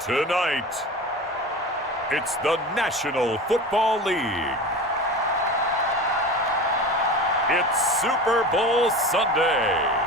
Tonight, it's the National Football League. It's Super Bowl Sunday.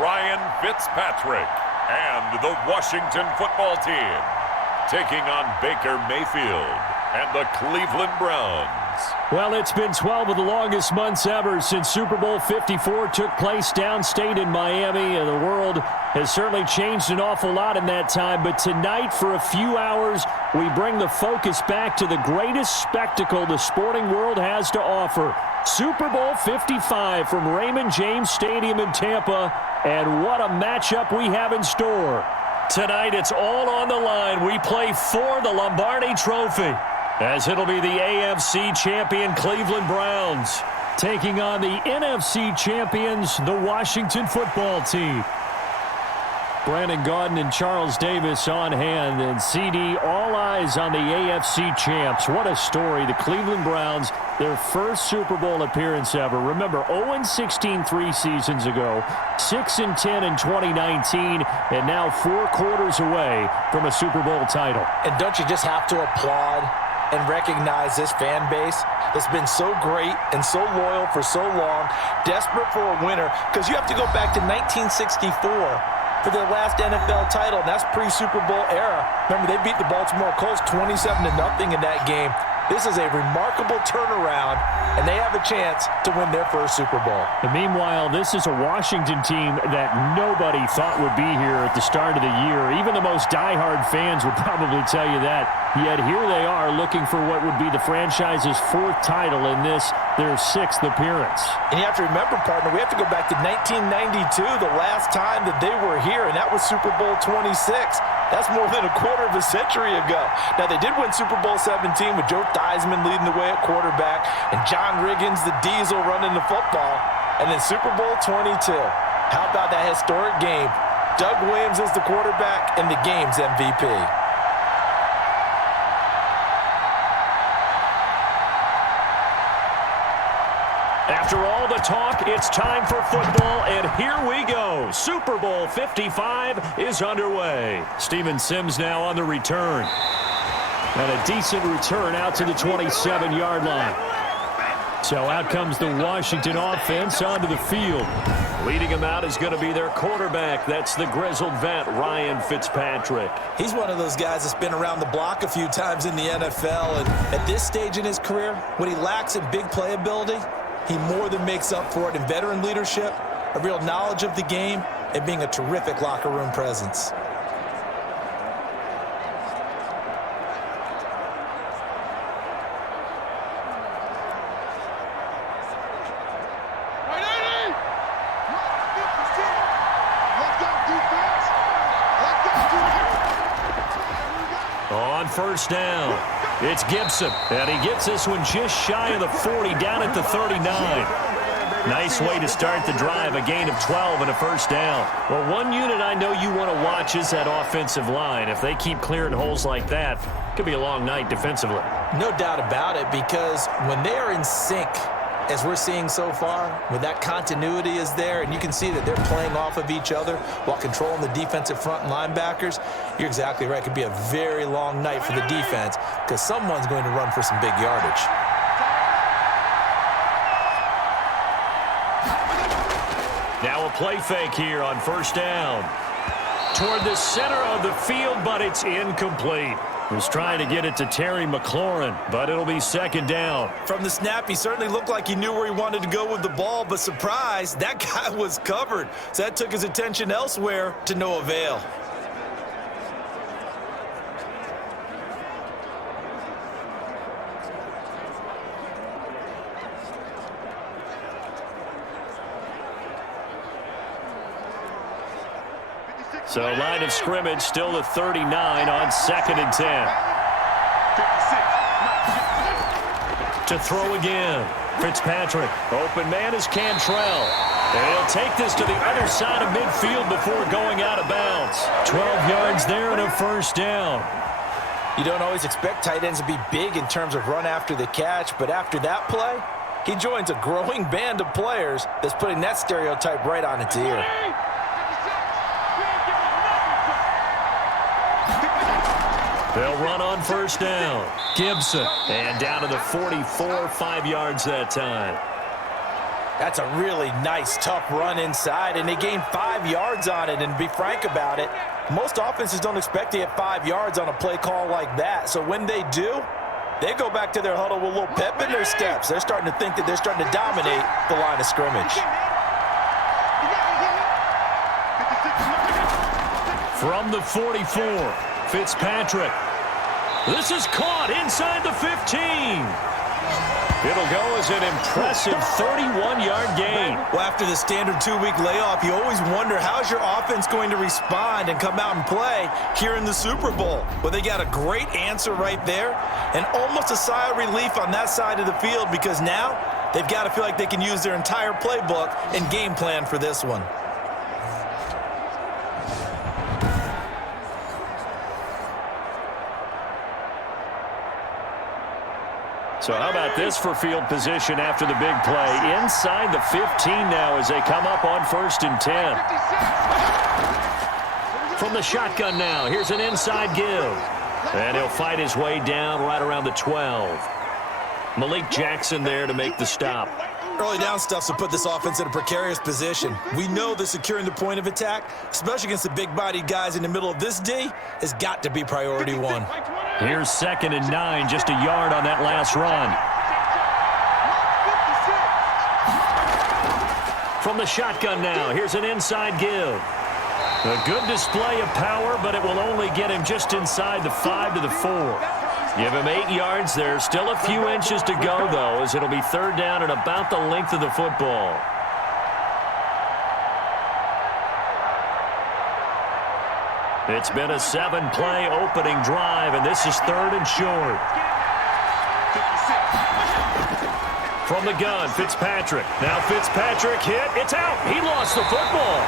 Ryan Fitzpatrick and the Washington football team taking on Baker Mayfield and the Cleveland Browns. Well, it's been 12 of the longest months ever since Super Bowl 54 took place downstate in Miami, and the world has certainly changed an awful lot in that time. But tonight, for a few hours, we bring the focus back to the greatest spectacle the sporting world has to offer. Super Bowl 55 from Raymond James Stadium in Tampa, and what a matchup we have in store. Tonight, it's all on the line. We play for the Lombardi Trophy, as it'll be the AFC champion Cleveland Browns taking on the NFC champions, the Washington football team. Brandon Gaudin and Charles Davis on hand, and CD, all eyes on the AFC champs. What a story. The Cleveland Browns, their first Super Bowl appearance ever. Remember, 0-16 3 seasons ago, 6-10 in 2019, and now 4 quarters away from a Super Bowl title. And don't you just have to applaud and recognize this fan base that's been so great and so loyal for so long, desperate for a winner, because you have to go back to 1964 for their last NFL title, and that's pre-Super Bowl era. Remember, they beat the Baltimore Colts 27-0 in that game. This is a remarkable turnaround, and they have a chance to win their first Super Bowl. And meanwhile, this is a Washington team that nobody thought would be here at the start of the year. Even the most diehard fans would probably tell you that. Yet here they are looking for what would be the franchise's 4th title in this, their 6th appearance. And you have to remember, partner, we have to go back to 1992, the last time that they were here, and that was Super Bowl 26. That's more than a quarter of a century ago. Now, they did win Super Bowl 17 with Joe Theismann leading the way at quarterback and John Riggins, the Diesel, running the football. And then Super Bowl 22. How about that historic game? Doug Williams is the quarterback and the game's MVP. After all the talk, it's time for football, and here we go. Super Bowl 55 is underway. Steven Sims now on the return. And a decent return out to the 27-yard line. So out comes the Washington offense onto the field. Leading them out is going to be their quarterback. That's the grizzled vet, Ryan Fitzpatrick. He's one of those guys that's been around the block a few times in the NFL. And at this stage in his career, what he lacks in big playability, he more than makes up for it in veteran leadership, a real knowledge of the game, and being a terrific locker room presence. On first down, it's Gibson, and he gets this one just shy of the 40, down at the 39. Nice way to start the drive, a gain of 12 and a first down. Well, one unit I know you want to watch is that offensive line. If they keep clearing holes like that, it could be a long night defensively. No doubt about it, because when they are in sync, as we're seeing so far, when that continuity is there, and you can see that they're playing off of each other while controlling the defensive front and linebackers, you're exactly right. It could be a very long night for the defense because someone's going to run for some big yardage. Now a play fake here on first down. Toward the center of the field, but it's incomplete. Was trying to get it to Terry McLaurin, but it'll be second down. From the snap, he certainly looked like he knew where he wanted to go with the ball, but surprise, that guy was covered. So that took his attention elsewhere to no avail. So line of scrimmage still the 39 on 2nd and 10. To throw again. Fitzpatrick. Open man is Cantrell. And he'll take this to the other side of midfield before going out of bounds. 12 yards there and a first down. You don't always expect tight ends to be big in terms of run after the catch, but after that play, he joins a growing band of players that's putting that stereotype right on its ear. They'll run on first down. Gibson. And down to the 44, 5 yards that time. That's a really nice, tough run inside, and they gained 5 yards on it. And to be frank about it, most offenses don't expect to get 5 yards on a play call like that. So when they do, they go back to their huddle with a little pep in their steps. They're starting to think that they're starting to dominate the line of scrimmage. From the 44, Fitzpatrick. This is caught inside the 15. It'll go as an impressive 31-yard gain. Well, after the standard 2-week layoff, you always wonder how's your offense going to respond and come out and play here in the Super Bowl. Well, they got a great answer right there and almost a sigh of relief on that side of the field because now they've got to feel like they can use their entire playbook and game plan for this one. So how about this for field position after the big play? Inside the 15 now as they come up on 1st and 10. From the shotgun now, here's an inside give. And he'll fight his way down right around the 12. Malik Jackson there to make the stop. Early down stuff will put this offense in a precarious position. We know that securing the point of attack, especially against the big-bodied guys in the middle of this D, has got to be priority one. Here's 2nd and 9, just a yard on that last run. From the shotgun now, here's an inside give. A good display of power, but it will only get him just inside the 5 to the 4. Give him 8 yards there. Still a few inches to go, though, as it'll be 3rd down and about the length of the football. It's been a 7-play opening drive, and this is 3rd and short. From the gun, Fitzpatrick. Now Fitzpatrick hit. It's out. He lost the football.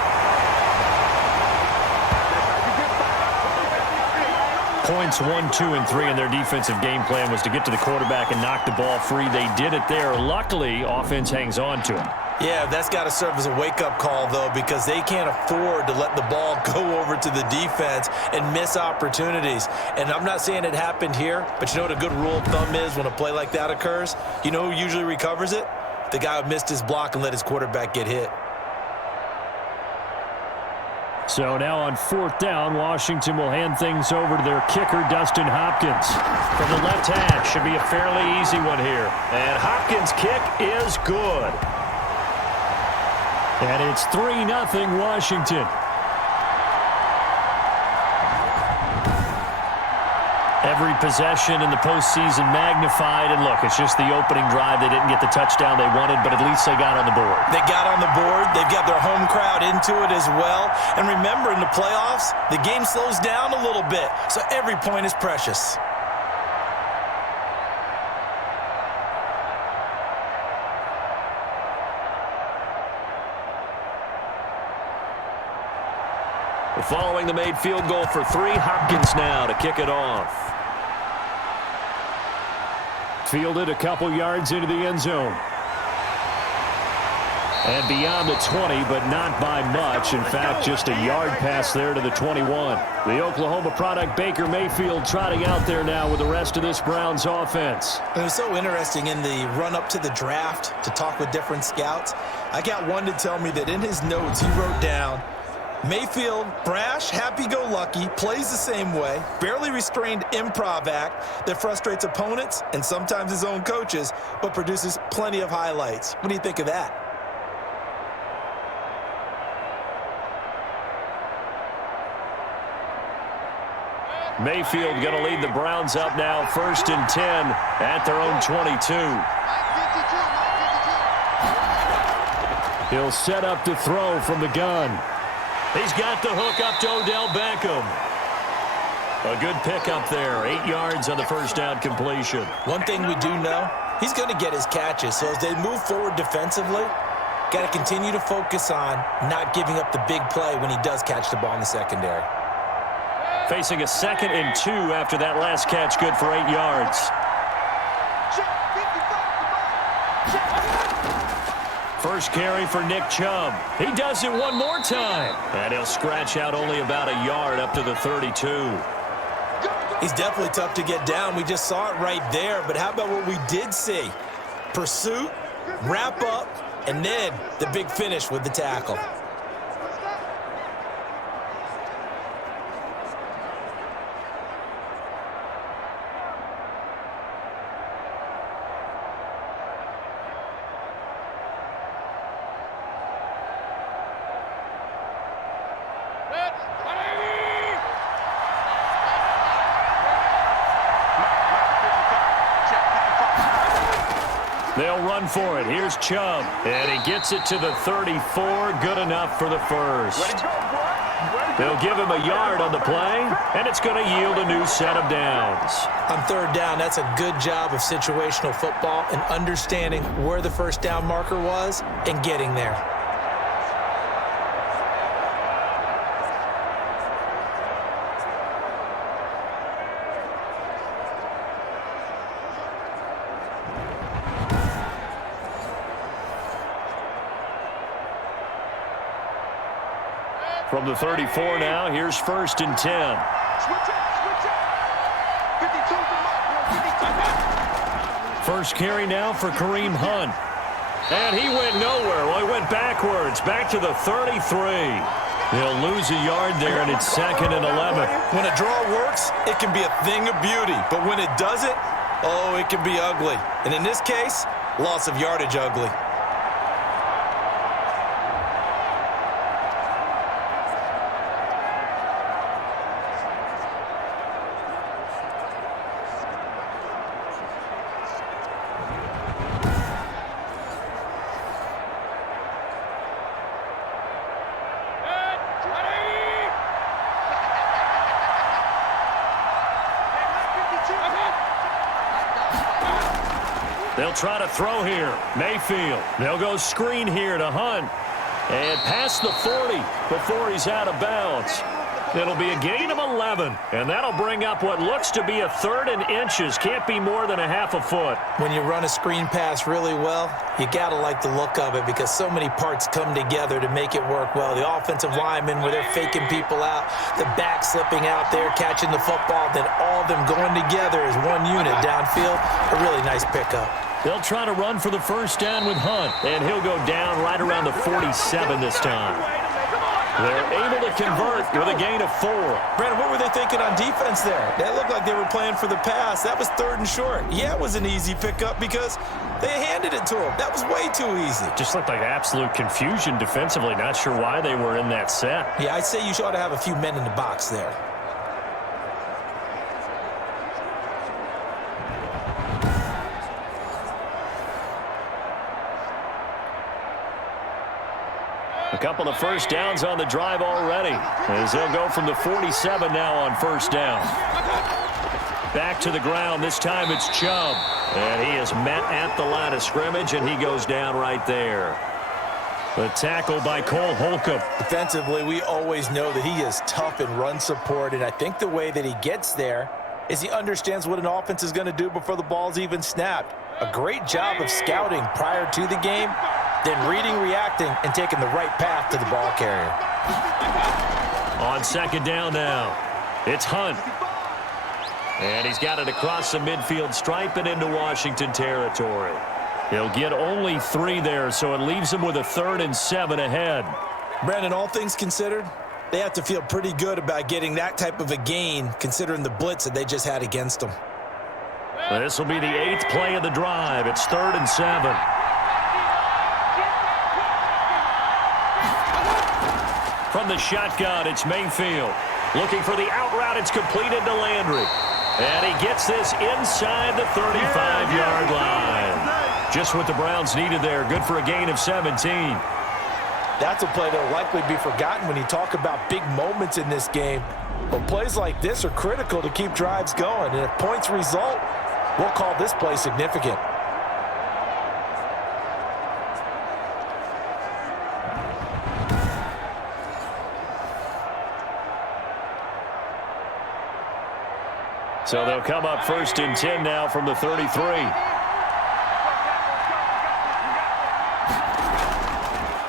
Points 1, 2, and 3 in their defensive game plan was to get to the quarterback and knock the ball free. They did it there. Luckily, offense hangs on to it. Yeah, that's got to serve as a wake-up call, though, because they can't afford to let the ball go over to the defense and miss opportunities. And I'm not saying it happened here, but you know what a good rule of thumb is when a play like that occurs? You know who usually recovers it? The guy who missed his block and let his quarterback get hit. So now on 4th down, Washington will hand things over to their kicker, Dustin Hopkins. From the left hash, should be a fairly easy one here. And Hopkins' kick is good. And it's 3-0 Washington. Every possession in the postseason magnified. And look, it's just the opening drive. They didn't get the touchdown they wanted, but at least they got on the board. They got on the board. They've got their home crowd into it as well. And remember, in the playoffs, the game slows down a little bit. So every point is precious. Following the made field goal for 3, Hopkins now to kick it off. Fielded a couple yards into the end zone. And beyond the 20, but not by much. In fact, just a yard pass there to the 21. The Oklahoma product, Baker Mayfield, trotting out there now with the rest of this Browns offense. It was so interesting in the run-up to the draft to talk with different scouts. I got one to tell me that in his notes he wrote down, Mayfield, brash, happy-go-lucky, plays the same way, barely restrained improv act that frustrates opponents and sometimes his own coaches, but produces plenty of highlights. What do you think of that? Mayfield going to lead the Browns up now, 1st and 10 at their own 22. He'll set up to throw from the gun. He's got the hook up to Odell Beckham. A good pickup there, 8 yards on the 1st down completion. One thing we do know He's going to get his catches. So as they move forward defensively, got to continue to focus on not giving up the big play when he does catch the ball in the secondary. Facing a 2nd and 2 after that last catch, good for 8 yards. First carry for Nick Chubb. He does it one more time. And he'll scratch out only about a yard up to the 32. He's definitely tough to get down. We just saw it right there. But how about what we did see? Pursuit, wrap up, and then the big finish with the tackle. They'll run for it. Here's Chubb. And he gets it to the 34. Good enough for the first. They'll give him a yard on the play, and it's going to yield a new set of downs. On 3rd down, that's a good job of situational football and understanding where the first down marker was and getting there. From the 34 now, here's 1st and 10. First carry now for Kareem Hunt. And he went nowhere. Well, he went backwards, back to the 33. He'll lose a yard there, and it's 2nd and 11. When a draw works, it can be a thing of beauty. But when it doesn't, oh, it can be ugly. And in this case, loss of yardage ugly. They'll try to throw here. Mayfield. They'll go screen here to Hunt. And past the 40 before he's out of bounds. It'll be a gain of 11. And that'll bring up what looks to be a 3rd and inches. Can't be more than a half a foot. When you run a screen pass really well, you got to like the look of it because so many parts come together to make it work well. The offensive linemen where they're faking people out, the back slipping out there, catching the football, then all of them going together as one unit downfield. A really nice pickup. They'll try to run for the first down with Hunt, and he'll go down right around the 47 this time. They're able to convert with a gain of 4. Brandon, what were they thinking on defense there? That looked like they were playing for the pass. That was 3rd and short. Yeah, it was an easy pickup because they handed it to him. That was way too easy. Just looked like absolute confusion defensively. Not sure why they were in that set. Yeah, I'd say you ought to have a few men in the box there. A couple of first downs on the drive already, as they'll go from the 47 now on first down. Back to the ground. This time it's Chubb. And he is met at the line of scrimmage, and he goes down right there. The tackle by Cole Holcomb. Defensively, we always know that he is tough in run support, and I think the way that he gets there is he understands what an offense is going to do before the ball's even snapped. A great job of scouting prior to the game, then reading, reacting, and taking the right path to the ball carrier. On 2nd down now, it's Hunt. And he's got it across the midfield stripe and into Washington territory. He'll get only 3 there, so it leaves him with a 3rd and 7 ahead. Brandon, all things considered, they have to feel pretty good about getting that type of a gain, considering the blitz that they just had against them. This will be the 8th play of the drive. It's 3rd and 7. From the shotgun, it's Mayfield. Looking for the out route. It's completed to Landry. And he gets this inside the 35-yard line. Just what the Browns needed there. Good for a gain of 17. That's a play that will likely be forgotten when you talk about big moments in this game. But plays like this are critical to keep drives going. And if points result, we'll call this play significant. So they'll come up 1st and 10 now from the 33.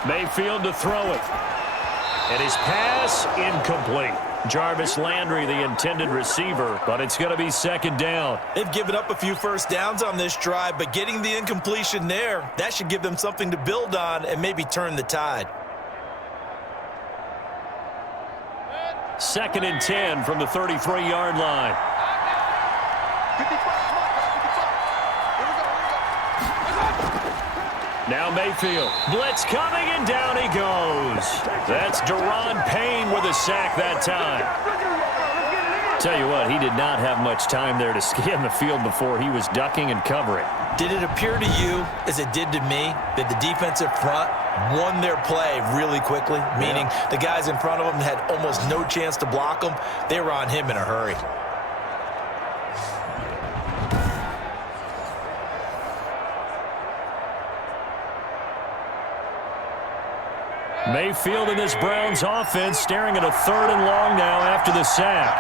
Mayfield to throw it. And his pass incomplete. Jarvis Landry, the intended receiver, but it's going to be 2nd down. They've given up a few first downs on this drive, but getting the incompletion there, that should give them something to build on and maybe turn the tide. 2nd and 10 from the 33-yard line. Now Mayfield. Blitz coming, and down he goes. That's Deron Payne with a sack that time. Tell you what, he did not have much time there to scan the field before he was ducking and covering. Did it appear to you, as it did to me, that the defensive front won their play really quickly? Meaning the guys in front of them had almost no chance to block them. They were on him in a hurry. Mayfield in this Browns offense staring at a 3rd and long now after the sack.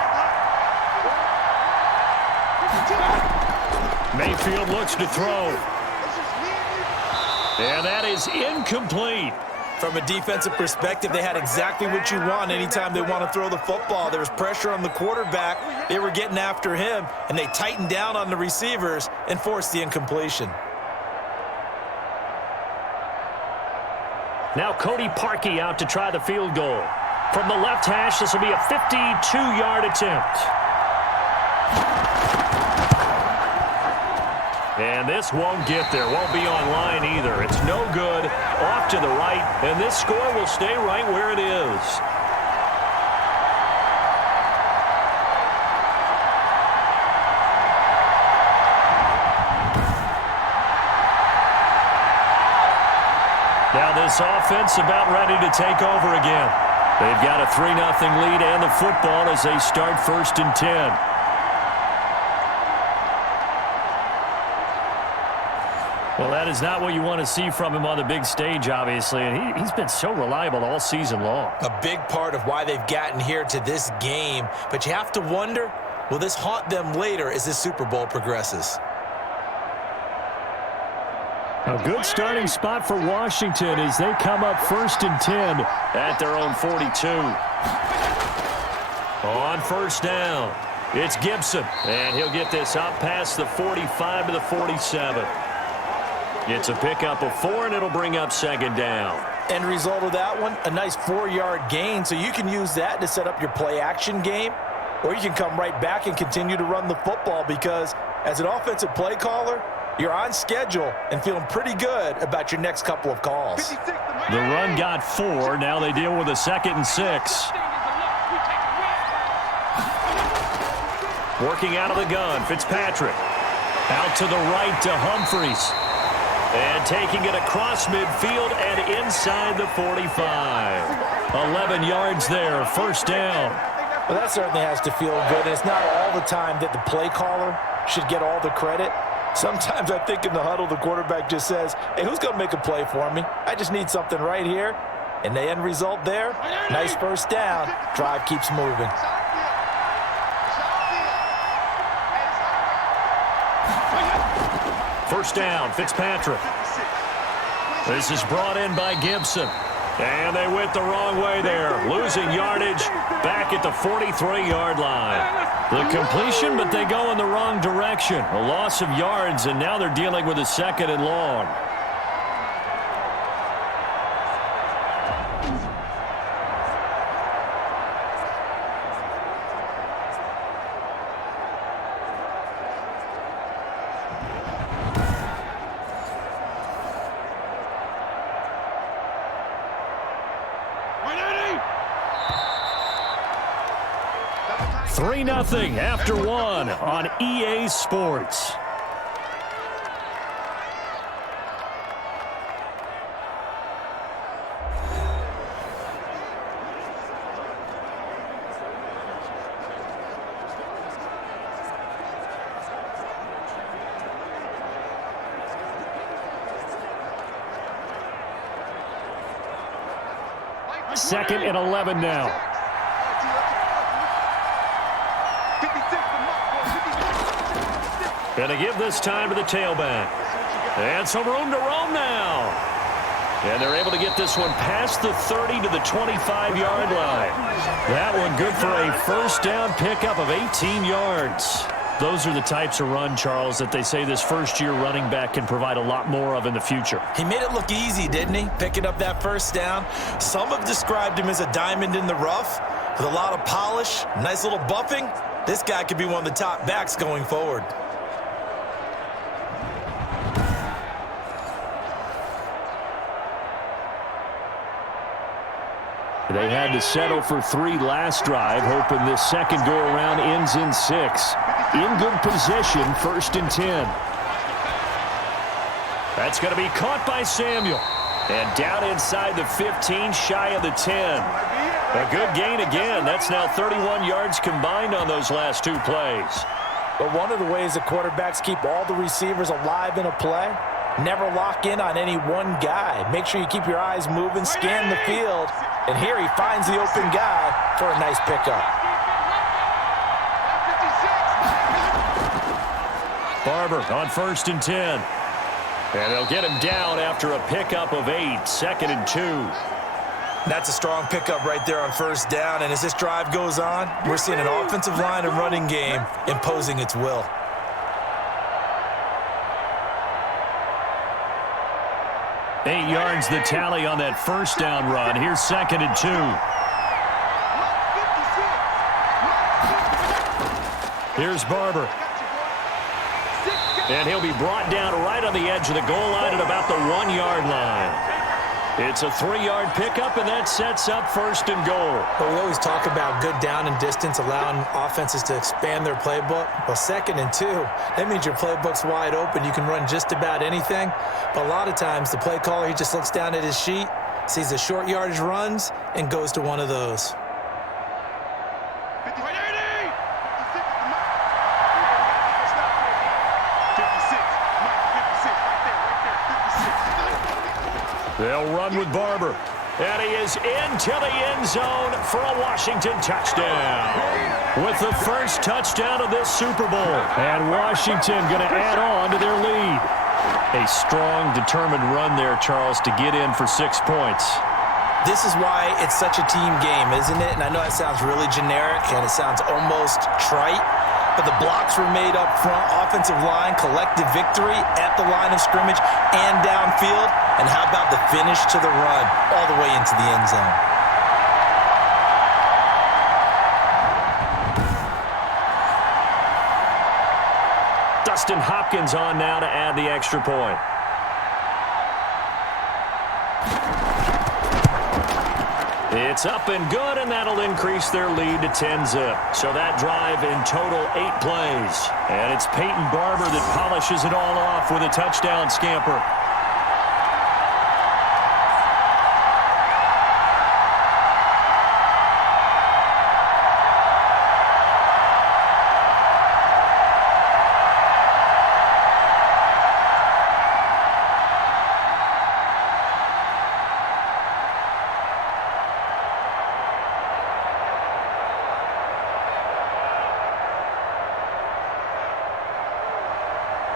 Mayfield looks to throw. And that is incomplete. From a defensive perspective, they had exactly what you want anytime they want to throw the football. There was pressure on the quarterback. They were getting after him, and they tightened down on the receivers and forced the incompletion. Now Cody Parkey out to try the field goal. From the left hash, this will be a 52-yard attempt. And this won't get there. Won't be on line either. It's no good. Off to the right. And this score will stay right where it is. Now this offense about ready to take over again. They've got a 3-0 lead and the football as they start 1st and 10. Well, that is not what you want to see from him on the big stage, obviously, and he's been so reliable all season long. A big part of why they've gotten here to this game, but you have to wonder, will this haunt them later as this Super Bowl progresses? A good starting spot for Washington as they come up 1st and 10 at their own 42. On 1st down, it's Gibson, and he'll get this up past the 45 to the 47. It's a pickup of 4, and it'll bring up 2nd down. End result of that one, a nice 4-yard gain, so you can use that to set up your play-action game, or you can come right back and continue to run the football because as an offensive play caller, you're on schedule and feeling pretty good about your next couple of calls. The run got 4. Now they deal with a 2nd and 6. Working out of the gun, Fitzpatrick. Out to the right to Humphries. And taking it across midfield and inside the 45. 11 yards there, 1st down. Well, that certainly has to feel good. It's not all the time that the play caller should get all the credit. Sometimes I think in the huddle, the quarterback just says, hey, who's going to make a play for me? I just need something right here. And the end result there, nice 1st down. Drive keeps moving. First down, Fitzpatrick. This is brought in by Gibson. And they went the wrong way there. Losing yardage back at the 43-yard line. The completion, but they go in the wrong direction. A loss of yards, and now they're dealing with a 2nd and long. Nothing after 1 on EA Sports. Second and 11 now. And they give this time to the tailback. And some room to roam now. And they're able to get this one past the 30 to the 25-yard line. That one good for a first down pickup of 18 yards. Those are the types of run, Charles, that they say this first-year running back can provide a lot more of in the future. He made it look easy, didn't he? Picking up that first down. Some have described him as a diamond in the rough with a lot of polish, nice little buffing. This guy could be one of the top backs going forward. They had to settle for 3 last drive, hoping this second go-around ends in 6. In good position, 1st and 10. That's going to be caught by Samuel. And down inside the 15, shy of the 10. A good gain again. That's now 31 yards combined on those last 2 plays. But one of the ways the quarterbacks keep all the receivers alive in a play, never lock in on any one guy. Make sure you keep your eyes moving, scan the field. And here he finds the open guy for a nice pickup. Barber on 1st and 10. And they'll get him down after a pickup of 8, 2nd and 2. That's a strong pickup right there on 1st down. And as this drive goes on, we're seeing an offensive line and running game imposing its will. Eight yards the tally on that first down run. Here's 2nd and 2. Here's Barber. And he'll be brought down right on the edge of the goal line at about the 1-yard line. It's a 3-yard pickup, and that sets up 1st and goal. But we always talk about good down and distance, allowing offenses to expand their playbook. Well, 2nd and 2, that means your playbook's wide open. You can run just about anything. But a lot of times, the play caller, he just looks down at his sheet, sees the short yardage runs, and goes to one of those. They'll run with Barber. And he is into the end zone for a Washington touchdown. With the first touchdown of this Super Bowl. And Washington going to add on to their lead. A strong, determined run there, Charles, to get in for 6 points. This is why it's such a team game, isn't it? And I know it sounds really generic and it sounds almost trite. But the blocks were made up front, offensive line, collective victory at the line of scrimmage and downfield. And how about the finish to the run all the way into the end zone? Dustin Hopkins on now to add the extra point. It's up and good, and that'll increase their lead to 10-zip. So that drive in total 8 plays. And it's Peyton Barber that polishes it all off with a touchdown scamper.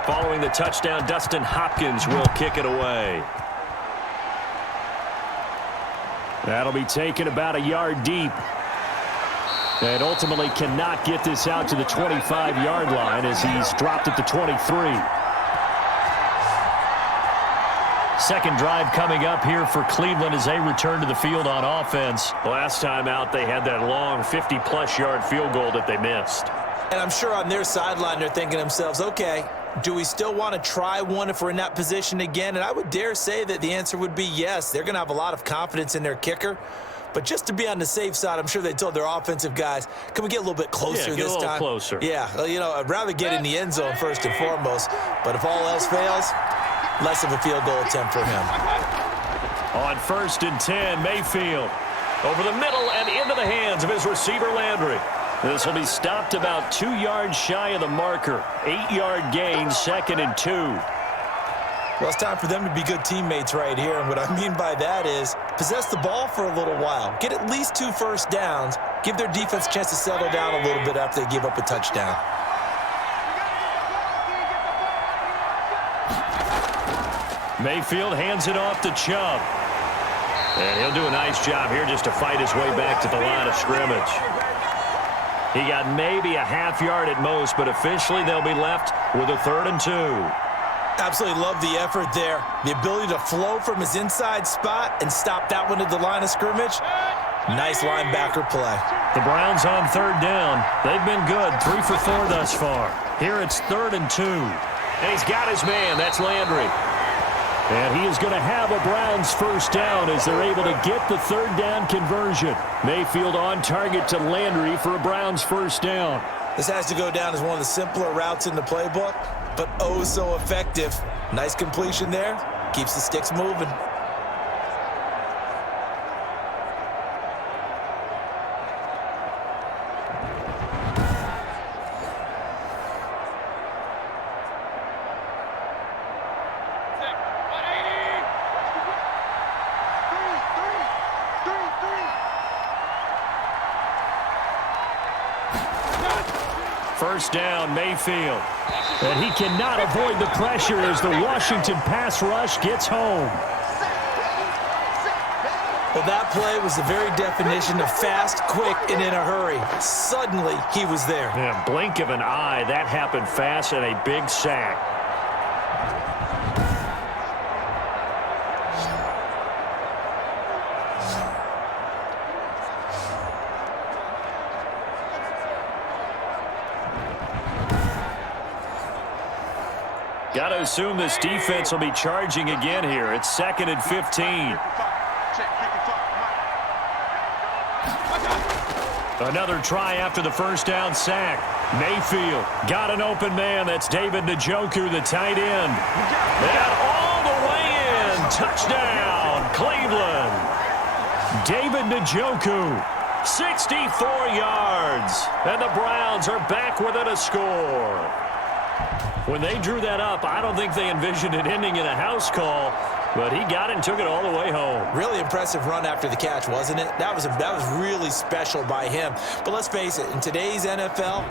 Following the touchdown, Dustin Hopkins will kick it away. That'll be taken about a yard deep. And ultimately cannot get this out to the 25-yard line as he's dropped at the 23. Second drive coming up here for Cleveland as they return to the field on offense. Last time out, they had that long 50-plus yard field goal that they missed. And I'm sure on their sideline they're thinking to themselves, okay, do we still want to try one if we're in that position again? And I would dare say that the answer would be yes. They're going to have a lot of confidence in their kicker. But just to be on the safe side, I'm sure they told their offensive guys, can we get a little bit closer this time? Yeah, get a little closer. Yeah, well, you know, I'd rather get in the end zone first and foremost. But if all else fails, less of a field goal attempt for him. On 1st and 10, Mayfield over the middle and into the hands of his receiver, Landry. This will be stopped about 2 yards shy of the marker. 8-yard gain, 2nd and 2. Well, it's time for them to be good teammates right here. And what I mean by that is possess the ball for a little while. Get at least 2 first downs. Give their defense a chance to settle down a little bit after they give up a touchdown. Mayfield hands it off to Chubb. And he'll do a nice job here just to fight his way back to the line of scrimmage. He got maybe a half yard at most, but officially they'll be left with a 3rd and 2. Absolutely love the effort there. The ability to flow from his inside spot and stop that one at the line of scrimmage. Nice linebacker play. The Browns on 3rd down. They've been good, 3 for 4 thus far. Here it's 3rd and 2. And he's got his man. That's Landry. And he is going to have a Browns 1st down as they're able to get the 3rd down conversion. Mayfield on target to Landry for a Browns 1st down. This has to go down as one of the simpler routes in the playbook, but oh so effective. Nice completion there. Keeps the sticks moving. First down, Mayfield. And he cannot avoid the pressure as the Washington pass rush gets home. Well, that play was the very definition of fast, quick, and in a hurry. Suddenly, he was there. Yeah, blink of an eye, that happened fast and a big sack. Got to assume this defense will be charging again here. It's 2nd and 15. Another try after the 1st down sack. Mayfield got an open man. That's David Njoku, the tight end. And all the way in. Touchdown, Cleveland. David Njoku, 64 yards. And the Browns are back within a score. When they drew that up, I don't think they envisioned it ending in a house call, but he got it and took it all the way home. Really impressive run after the catch, wasn't it? That was really special by him. But let's face it, in today's NFL,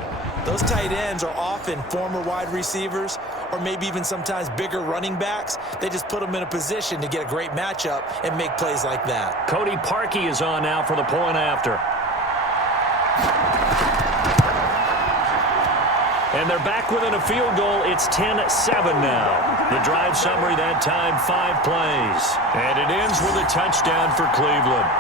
those tight ends are often former wide receivers or maybe even sometimes bigger running backs. They just put them in a position to get a great matchup and make plays like that. Cody Parkey is on now for the point after. And they're back within a field goal. It's 10-7 now. The drive summary that time, 5 plays. And it ends with a touchdown for Cleveland.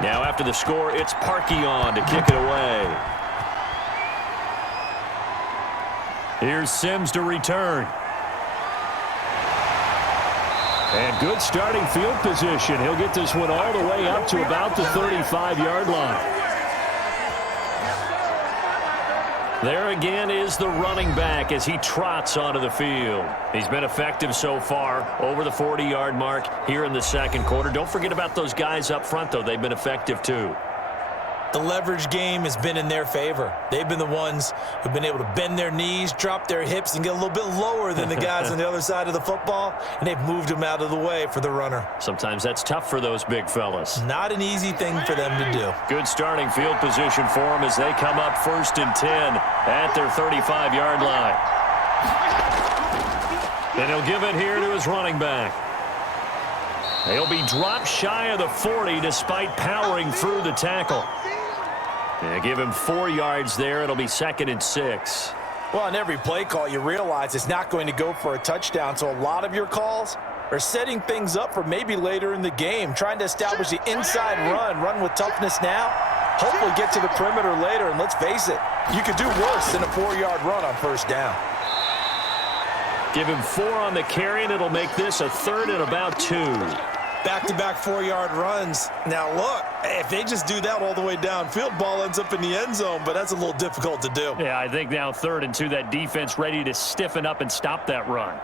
Now after the score, it's Parkey on to kick it away. Here's Sims to return. And good starting field position. He'll get this one all the way up to about the 35-yard line. There again is the running back as he trots onto the field. He's been effective so far, over the 40-yard mark here in the 2nd quarter. Don't forget about those guys up front, though. They've been effective, too. The leverage game has been in their favor. They've been the ones who've been able to bend their knees, drop their hips, and get a little bit lower than the guys on the other side of the football, and they've moved them out of the way for the runner. Sometimes that's tough for those big fellas. Not an easy thing for them to do. Good starting field position for them as they come up 1st and 10 at their 35-yard line. And he'll give it here to his running back. He'll be dropped shy of the 40 despite powering through the tackle. Yeah, give him 4 yards there. It'll be 2nd and 6. Well, on every play call, you realize it's not going to go for a touchdown, so a lot of your calls are setting things up for maybe later in the game, trying to establish the inside run with toughness now, hopefully get to the perimeter later, and let's face it, you could do worse than a 4-yard run on 1st down. Give him 4 on the carry, and it'll make this a 3rd and about 2. Back-to-back 4-yard runs. Now, look, if they just do that all the way downfield, ball ends up in the end zone, but that's a little difficult to do. Yeah, I think now 3rd and 2, that defense ready to stiffen up and stop that run.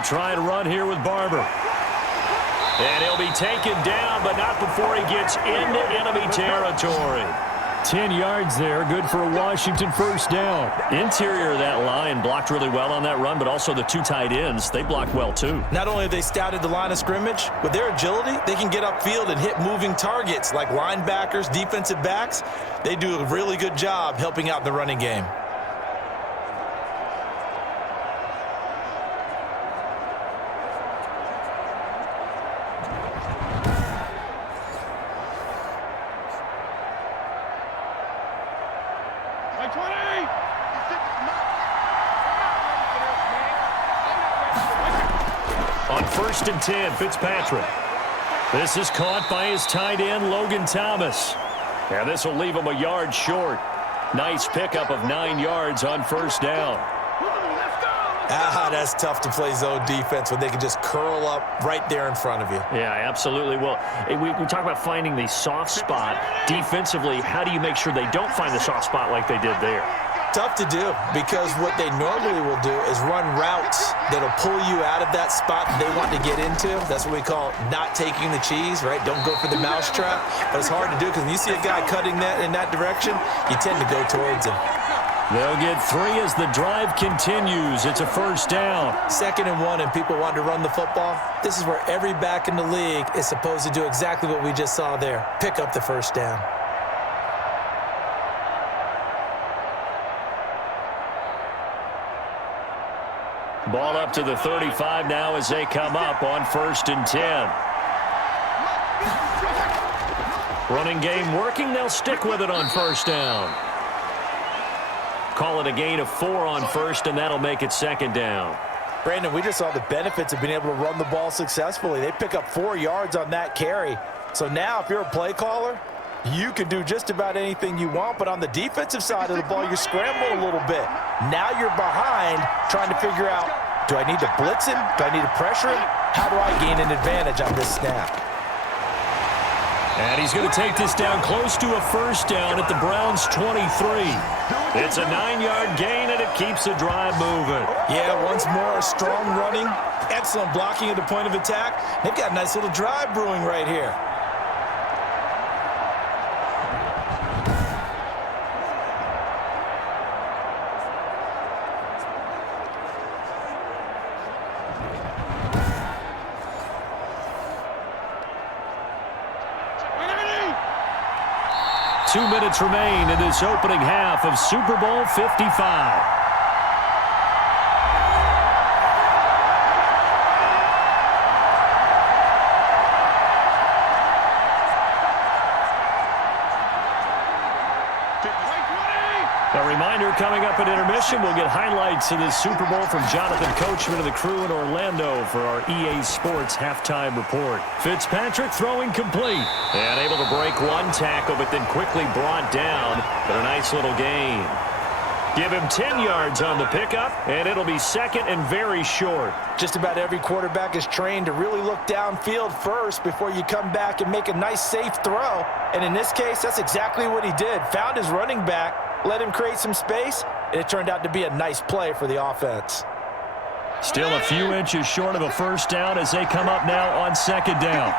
They'll try and run here with Barber. And he'll be taken down, but not before he gets into enemy territory. 10 yards there, good for a Washington first down. Interior of that line blocked really well on that run, but also the two tight ends, they blocked well too. Not only have they scouted the line of scrimmage, with their agility, they can get upfield and hit moving targets like linebackers, defensive backs. They do a really good job helping out the running game. On 1st and 10, Fitzpatrick. This is caught by his tight end, Logan Thomas. And this will leave him a yard short. Nice pickup of 9 yards on first down. That's tough to play zone defense when they can just curl up right there in front of you. Yeah, absolutely. Well, we talk about finding the soft spot. Defensively, how do you make sure they don't find the soft spot like they did there? Tough to do, because what they normally will do is run routes that'll pull you out of that spot they want to get into. That's what we call not taking the cheese, right? Don't go for the mousetrap. But it's hard to do because when you see a guy cutting that in that direction, you tend to go towards him. They'll get 3 as the drive continues. It's a first down. 2nd and 1, and people want to run the football. This is where every back in the league is supposed to do exactly what we just saw there. Pick up the first down. Ball up to the 35 now as they come up on 1st and 10. Running game working. They'll stick with it on first down. Call it a gain of 4 on first, and that'll make it 2nd down. Brandon, we just saw the benefits of being able to run the ball successfully. They pick up 4 yards on that carry. So now if you're a play caller, you can do just about anything you want, but on the defensive side of the ball, you're scrambling a little bit. Now you're behind trying to figure out, do I need to blitz him? Do I need to pressure him? How do I gain an advantage on this snap? And he's going to take this down close to a first down at the Browns' 23. It's a 9-yard gain, and it keeps the drive moving. Yeah, once more, strong running, excellent blocking at the point of attack. They've got a nice little drive brewing right here. Two minutes remain in this opening half of Super Bowl 55. A reminder, coming up at intermission, we'll get highlights of this Super Bowl from Jonathan Coachman and the crew in Orlando for our EA Sports halftime report. Fitzpatrick throwing complete and able to break one tackle, but then quickly brought down, but a nice little gain. Give him 10 yards on the pickup, and it'll be 2nd and very short. Just about every quarterback is trained to really look downfield first before you come back and make a nice, safe throw. And in this case, that's exactly what he did. Found his running back, let him create some space, and it turned out to be a nice play for the offense. Still a few inches short of a first down as they come up now on 2nd down.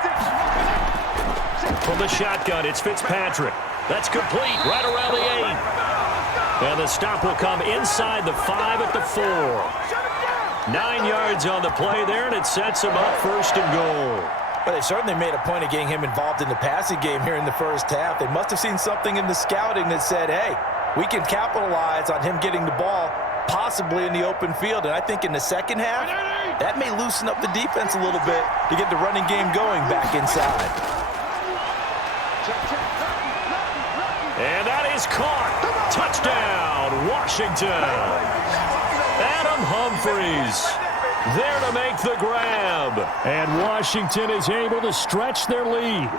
From the shotgun, it's Fitzpatrick. That's complete right around the 8. And the stop will come inside the 5 at the 4. 9 yards on the play there, and it sets him up 1st and goal. But they certainly made a point of getting him involved in the passing game here in the first half. They must have seen something in the scouting that said, hey, we can capitalize on him getting the ball possibly in the open field. And I think in the second half, that may loosen up the defense a little bit to get the running game going back inside. And that is caught. Touchdown, Washington. Adam Humphries there to make the grab. And Washington is able to stretch their lead.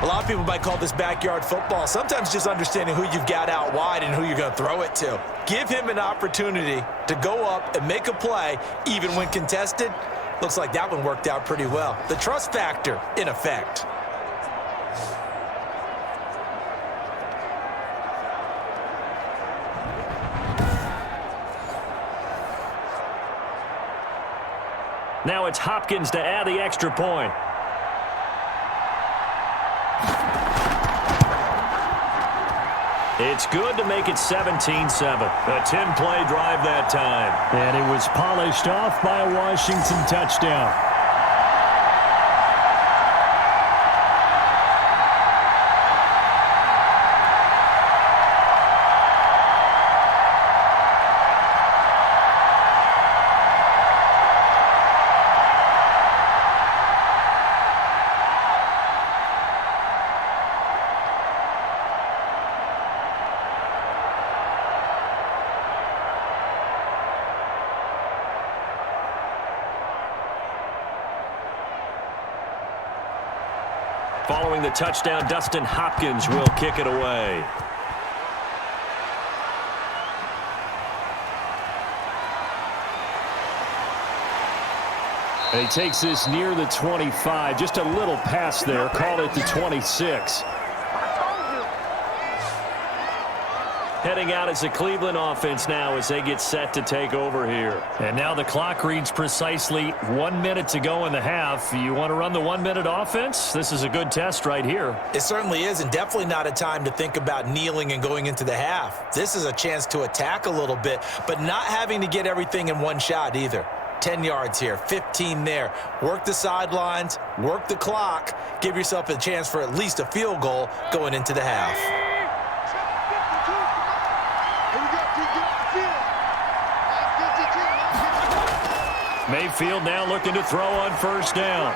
A lot of people might call this backyard football. Sometimes just understanding who you've got out wide and who you're going to throw it to. Give him an opportunity to go up and make a play, even when contested. Looks like that one worked out pretty well. The trust factor in effect. Now it's Hopkins to add the extra point. It's good to make it 17-7. A 10-play drive that time. And it was polished off by a Washington touchdown. Following the touchdown, Dustin Hopkins will kick it away. And he takes this near the 25. Just a little pass there. Call it the 26. Heading out as the Cleveland offense now as they get set to take over here. And now the clock reads precisely 1 minute to go in the half. You want to run the 1 minute offense? This is a good test right here. It certainly is, and definitely not a time to think about kneeling and going into the half. This is a chance to attack a little bit, but not having to get everything in one shot either. 10 yards here, 15 there. Work the sidelines, work the clock, give yourself a chance for at least a field goal going into the half. Mayfield now looking to throw on first down.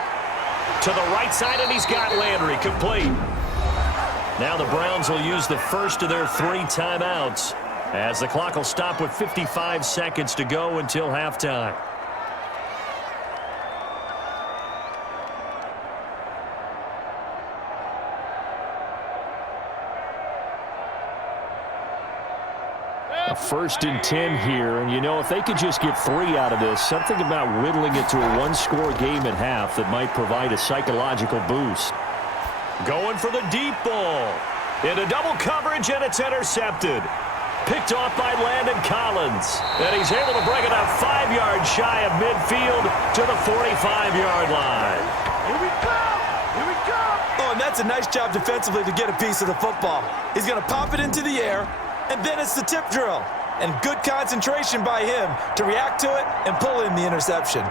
To the right side, and he's got Landry complete. Now the Browns will use the first of their 3 timeouts as the clock will stop with 55 seconds to go until halftime. A 1st and 10 here, and you know, if they could just get 3 out of this, something about whittling it to a 1-score game at half that might provide a psychological boost. Going for the deep ball. Into double coverage, and it's intercepted. Picked off by Landon Collins. And he's able to bring it up 5 yards shy of midfield to the 45-yard line. Here we go! Here we go! Oh, and that's a nice job defensively to get a piece of the football. He's going to pop it into the air, and then it's the tip drill. And good concentration by him to react to it and pull in the interception.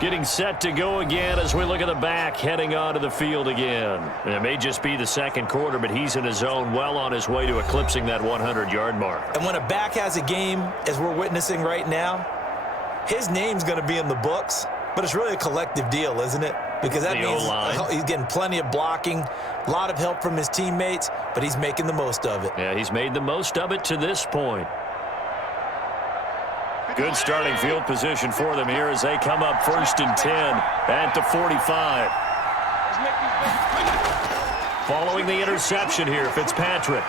Getting set to go again as we look at the back heading onto the field again. And it may just be the second quarter, but he's in his zone, well on his way to eclipsing that 100-yard mark. And when a back has a game, as we're witnessing right now, his name's going to be in the books, but it's really a collective deal, isn't it? Because that means he's getting plenty of blocking, a lot of help from his teammates, but he's making the most of it. Yeah, he's made the most of it to this point. Good starting field position for them here as they come up 1st and 10 at the 45. Following the interception here, Fitzpatrick.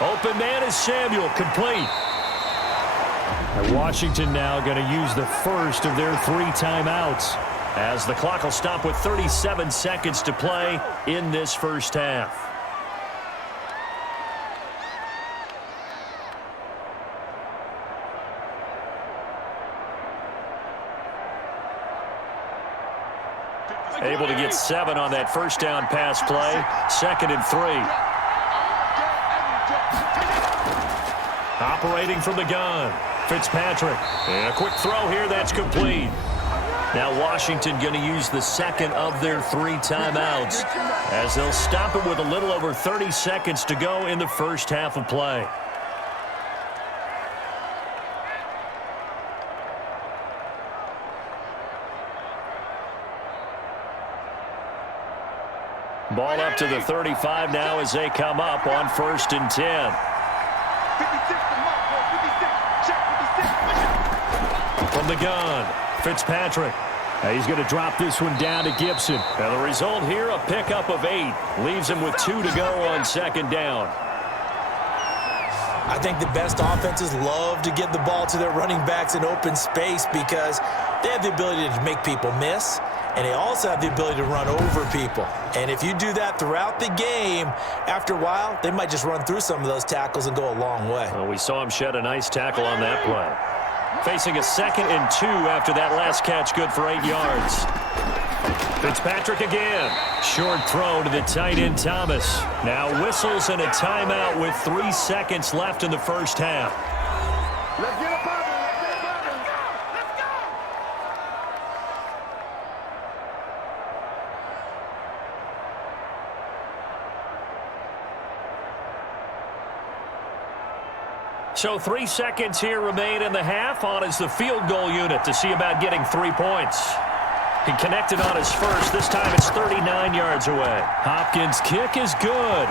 Open man is Samuel, complete. And Washington now going to use the first of their 3 timeouts. As the clock will stop with 37 seconds to play in this first half. Able to get 7 on that first down pass play. 2nd and 3. Operating from the gun. Fitzpatrick. And a quick throw here that's complete. Now Washington going to use the second of their 3 timeouts as they'll stop it with a little over 30 seconds to go in the first half of play. Ball up to the 35 now as they come up on 1st and 10. From the gun, Fitzpatrick. He's going to drop this one down to Gibson. And the result here, a pickup of 8. Leaves him with 2 to go on 2nd down. I think the best offenses love to get the ball to their running backs in open space because they have the ability to make people miss. and they also have the ability to run over people. And if you do that throughout the game, after a while, they might just run through some of those tackles and go a long way. Well, we saw him shed a nice tackle on that play. Facing a 2nd and 2 after that last catch, good for 8 yards. Fitzpatrick again. Short throw to the tight end, Thomas. Now whistles and a timeout with 3 seconds left in the first half. Let's get a bubble. Let's get a bubble. Let's go. So 3 seconds here remain in the half. On is the field goal unit to see about getting 3 points. He connected on his first. This time it's 39 yards away. Hopkins' kick is good.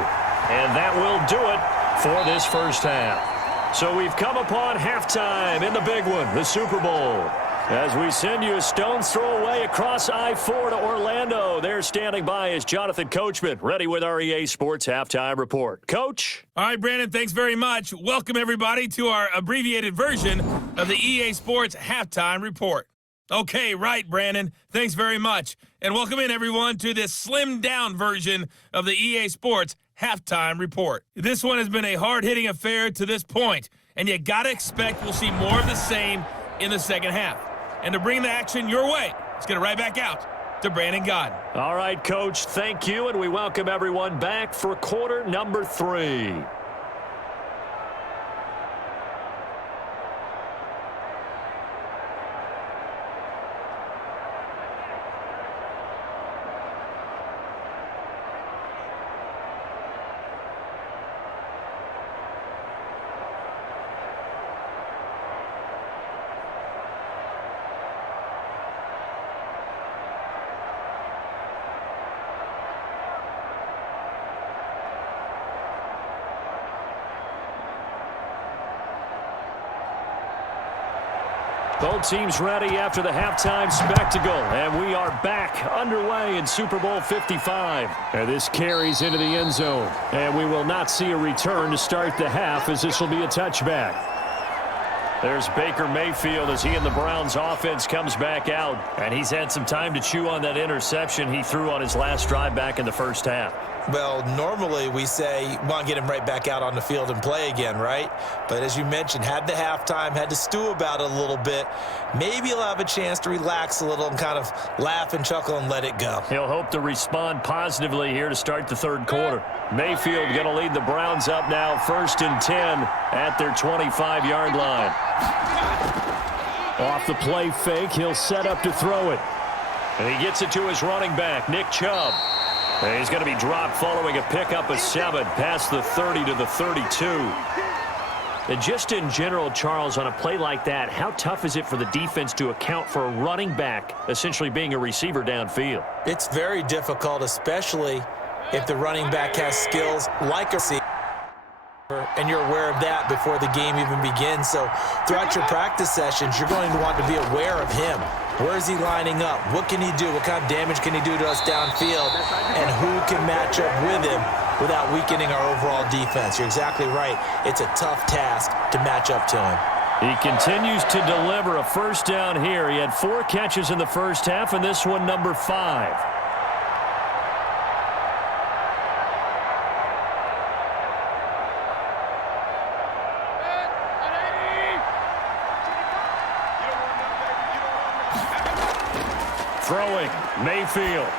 And that will do it for this first half. So we've come upon halftime in the big one, the Super Bowl. As we send you a stone's throw away across I-4 to Orlando. There standing by is Jonathan Coachman, ready with our EA Sports Halftime Report. Coach? All right, Brandon, thanks very much. Welcome, everybody, to our abbreviated version of the EA Sports Halftime Report. Okay, right, Brandon. Thanks very much. And welcome in, everyone, to this slimmed-down version of the EA Sports Halftime Report. This one has been a hard-hitting affair to this point, and you got to expect we'll see more of the same in the second half. And to bring the action your way, let's get it right back out to Brandon Godden. All right, Coach, thank you, and we welcome everyone back for quarter number 3. Both teams ready after the halftime spectacle, and we are back underway in Super Bowl 55. And this carries into the end zone, and we will not see a return to start the half, as this will be a touchback. There's Baker Mayfield as he and the Browns offense comes back out, and he's had some time to chew on that interception he threw on his last drive back in the first half. Well, normally we say, want to get him right back out on the field and play again, right? But as you mentioned, had the halftime, had to stew about it a little bit. Maybe he'll have a chance to relax a little and kind of laugh and chuckle and let it go. He'll hope to respond positively here to start the third quarter. Mayfield going to lead the Browns up now, 1st and 10 at their 25-yard line. Off the play fake, he'll set up to throw it. And he gets it to his running back, Nick Chubb. And he's going to be dropped following a pickup of 7 past the 30 to the 32. And just in general, Charles, on a play like that, how tough is it for the defense to account for a running back essentially being a receiver downfield? It's very difficult, especially if the running back has skills like a receiver, and you're aware of that before the game even begins. So throughout your practice sessions, you're going to want to be aware of him. Where is he lining up? What can he do? What kind of damage can he do to us downfield? And who can match up with him without weakening our overall defense? You're exactly right. It's a tough task to match up to him. He continues to deliver a first down here. He had 4 catches in the first half, and this one number 5. Throwing, Mayfield.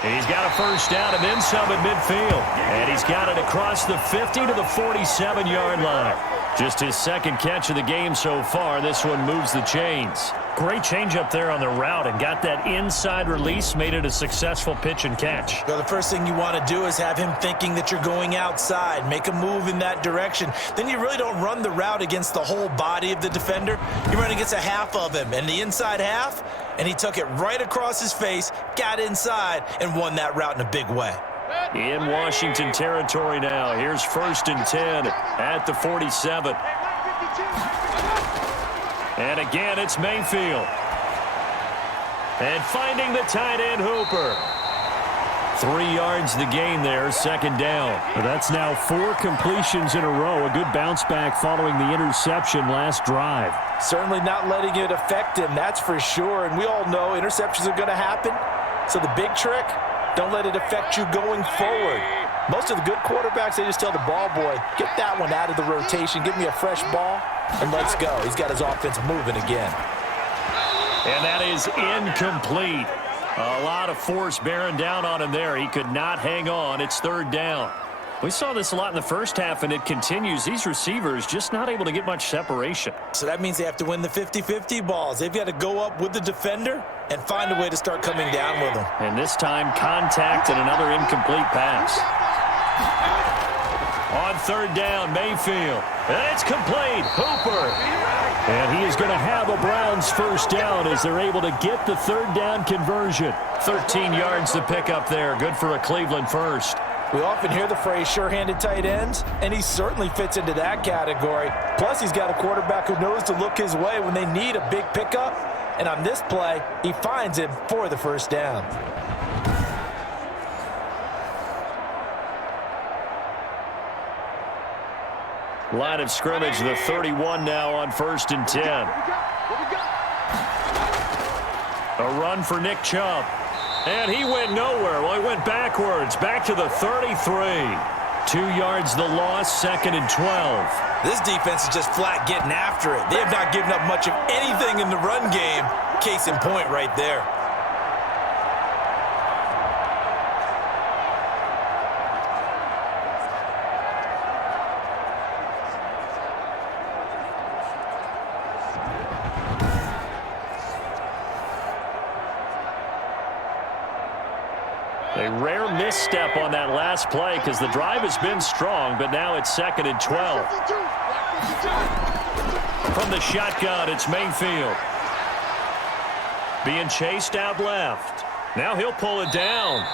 He's got a first down and then some at midfield. And he's got it across the 50 to the 47-yard line. Just his second catch of the game so far. This one moves the chains. Great change up there on the route and got that inside release, made it a successful pitch and catch. Well, the first thing you want to do is have him thinking that you're going outside, make a move in that direction. Then you really don't run the route against the whole body of the defender. You run against a half of him, and the inside half, and he took it right across his face, got inside, and won that route in a big way. In Washington territory now. Here's 1st and 10 at the 47. And again, it's Mayfield. And finding the tight end, Hooper. 3 yards the gain there, second down. Well, that's now 4 completions in a row. A good bounce back following the interception last drive. Certainly not letting it affect him, that's for sure. And we all know interceptions are going to happen. So the big trick, don't let it affect you going forward. Most of the good quarterbacks, they just tell the ball boy, get that one out of the rotation, give me a fresh ball, and let's go. He's got his offense moving again. And that is incomplete. A lot of force bearing down on him there. He could not hang on. It's third down. We saw this a lot in the first half, and it continues. These receivers just not able to get much separation. So that means they have to win the 50-50 balls. They've got to go up with the defender and find a way to start coming down with them. And this time, contact and another incomplete pass. On third down, Mayfield. And it's complete. Hooper. And he is going to have a Browns first down as they're able to get the third down conversion. 13 yards to pick up there. Good for a Cleveland first. We often hear the phrase sure-handed tight ends, and he certainly fits into that category. Plus, he's got a quarterback who knows to look his way when they need a big pickup. And on this play, he finds him for the first down. Line of scrimmage, the 31 now on 1st and 10. A run for Nick Chubb. And he went nowhere. Well, he went backwards, back to the 33. 2 yards the loss, 2nd and 12. This defense is just flat getting after it. They have not given up much of anything in the run game. Case in point right there. A rare misstep on that last play because the drive has been strong, but now it's 2nd and 12. From the shotgun, it's Mayfield. Being chased out left. Now he'll pull it down.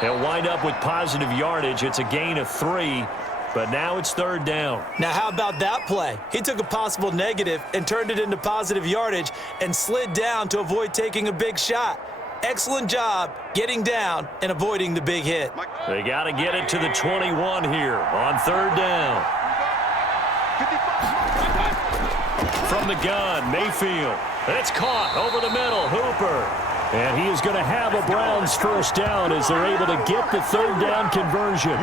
He'll wind up with positive yardage. It's a gain of 3, but now it's third down. Now, how about that play? He took a possible negative and turned it into positive yardage and slid down to avoid taking a big shot. Excellent job getting down and avoiding the big hit. They got to get it to the 21 here on third down. From the gun, Mayfield. It's caught over the middle, Hooper. And he is going to have a Browns first down as they're able to get the third down conversion.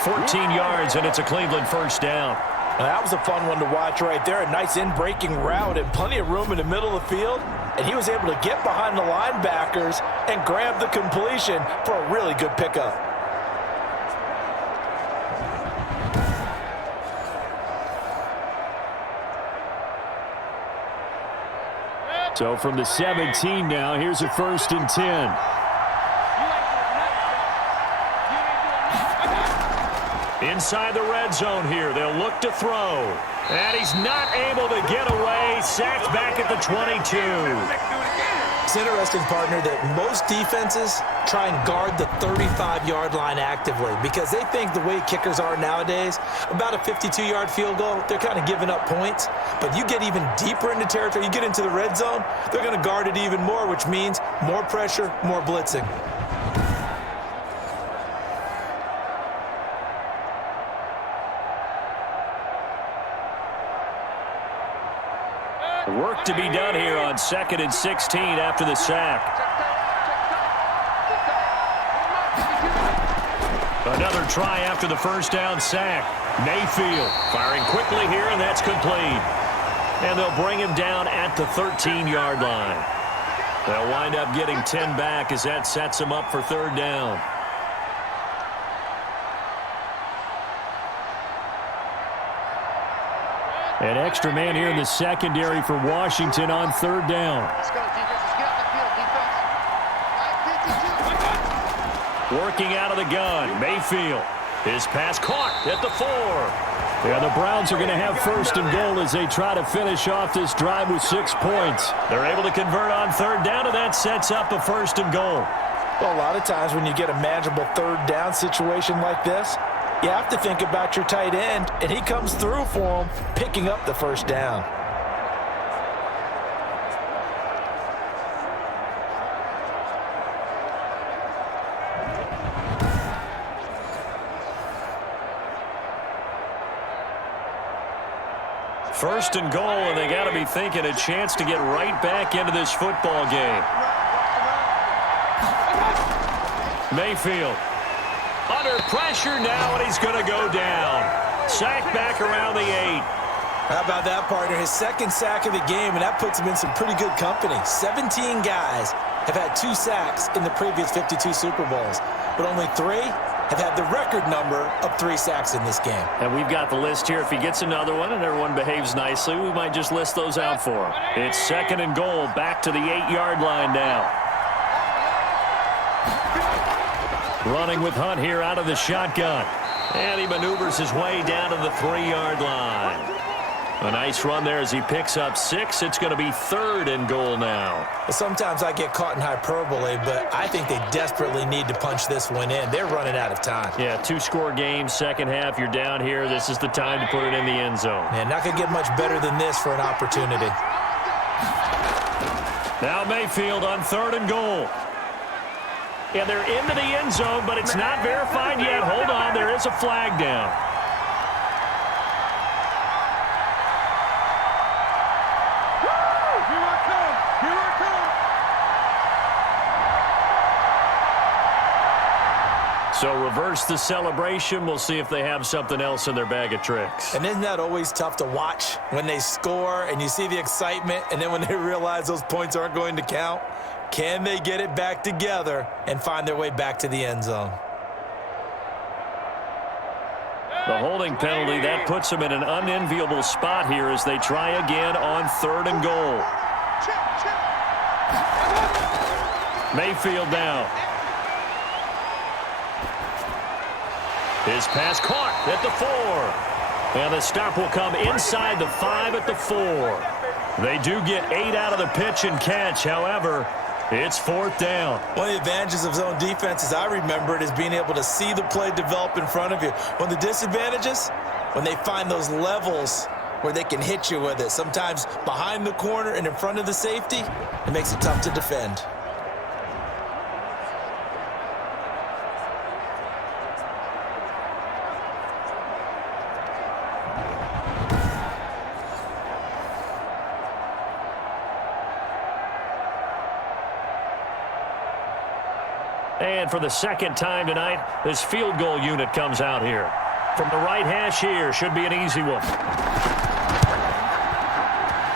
14 yards, and it's a Cleveland first down. Now, that was a fun one to watch right there. A nice in-breaking route and plenty of room in the middle of the field. And he was able to get behind the linebackers and grab the completion for a really good pickup. So from the 17 now, here's a 1st and 10. Inside the red zone here, they'll look to throw. And he's not able to get away. Sacked back at the 22. It's interesting, partner, that most defenses try and guard the 35-yard line actively because they think the way kickers are nowadays, about a 52-yard field goal, they're kind of giving up points. But you get even deeper into territory, you get into the red zone, they're going to guard it even more, which means more pressure, more blitzing. Work to be done here on 2nd and 16 after the sack. Another try after the first down sack. Mayfield firing quickly here, and that's complete. And they'll bring him down at the 13-yard line. They'll wind up getting 10 back as that sets him up for third down. An extra man here in the secondary for Washington on third down. Let's go, defense. Let's get out the field, defense. Working out of the gun, Mayfield. His pass caught at the 4. Yeah, the Browns are going to have 1st and goal as they try to finish off this drive with 6 points. They're able to convert on third down, and that sets up a 1st and goal. Well, a lot of times when you get a manageable third down situation like this, you have to think about your tight end, and he comes through for him, picking up the first down. First and goal, and they got to be thinking a chance to get right back into this football game. Mayfield under pressure now, and he's going to go down. Sack back around the 8. How about that, partner? His second sack of the game, and that puts him in some pretty good company. 17 guys have had 2 sacks in the previous 52 Super Bowls, but only 3 have had the record number of 3 sacks in this game. And we've got the list here. If he gets another one and everyone behaves nicely, we might just list those out for him. It's second and goal, back to the 8-yard line now. Running with Hunt here out of the shotgun. And he maneuvers his way down to the 3-yard line. A nice run there as he picks up 6. It's going to be third and goal now. Well, sometimes I get caught in hyperbole, but I think they desperately need to punch this one in. They're running out of time. Yeah, 2-score game, second half. You're down here. This is the time to put it in the end zone. Man, not going to get much better than this for an opportunity. Now Mayfield on third and goal. Yeah, they're into the end zone, but it's not verified yet. Hold on, there is a flag down. So reverse the celebration. We'll see if they have something else in their bag of tricks. And isn't that always tough to watch when they score and you see the excitement, and then when they realize those points aren't going to count? Can they get it back together and find their way back to the end zone? The holding penalty, that puts them in an unenviable spot here as they try again on third and goal. Mayfield now. His pass caught at the 4. And the stop will come inside the 5 at the 4. They do get 8 out of the pitch and catch. However, it's fourth down. One of the advantages of zone defense, as I remember it, is being able to see the play develop in front of you. One of the disadvantages, when they find those levels where they can hit you with it, sometimes behind the corner and in front of the safety, it makes it tough to defend. And for the second time tonight, this field goal unit comes out here. From the right hash here, should be an easy one.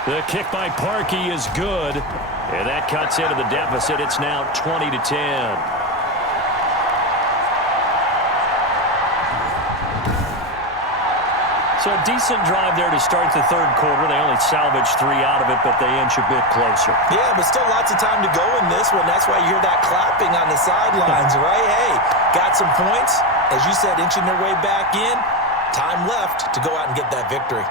The kick by Parkey is good. And that cuts into the deficit. It's now 20-10. So a decent drive there to start the third quarter. They only salvaged 3 out of it, but they inch a bit closer. Yeah, but still lots of time to go in this one. That's why you hear that clapping on the sidelines, right? Hey, got some points. As you said, inching their way back in. Time left to go out and get that victory.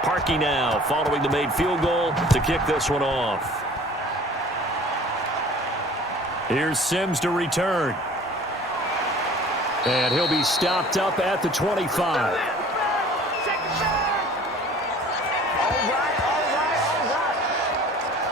Parkey now following the made field goal to kick this one off. Here's Sims to return. And he'll be stopped up at the 25.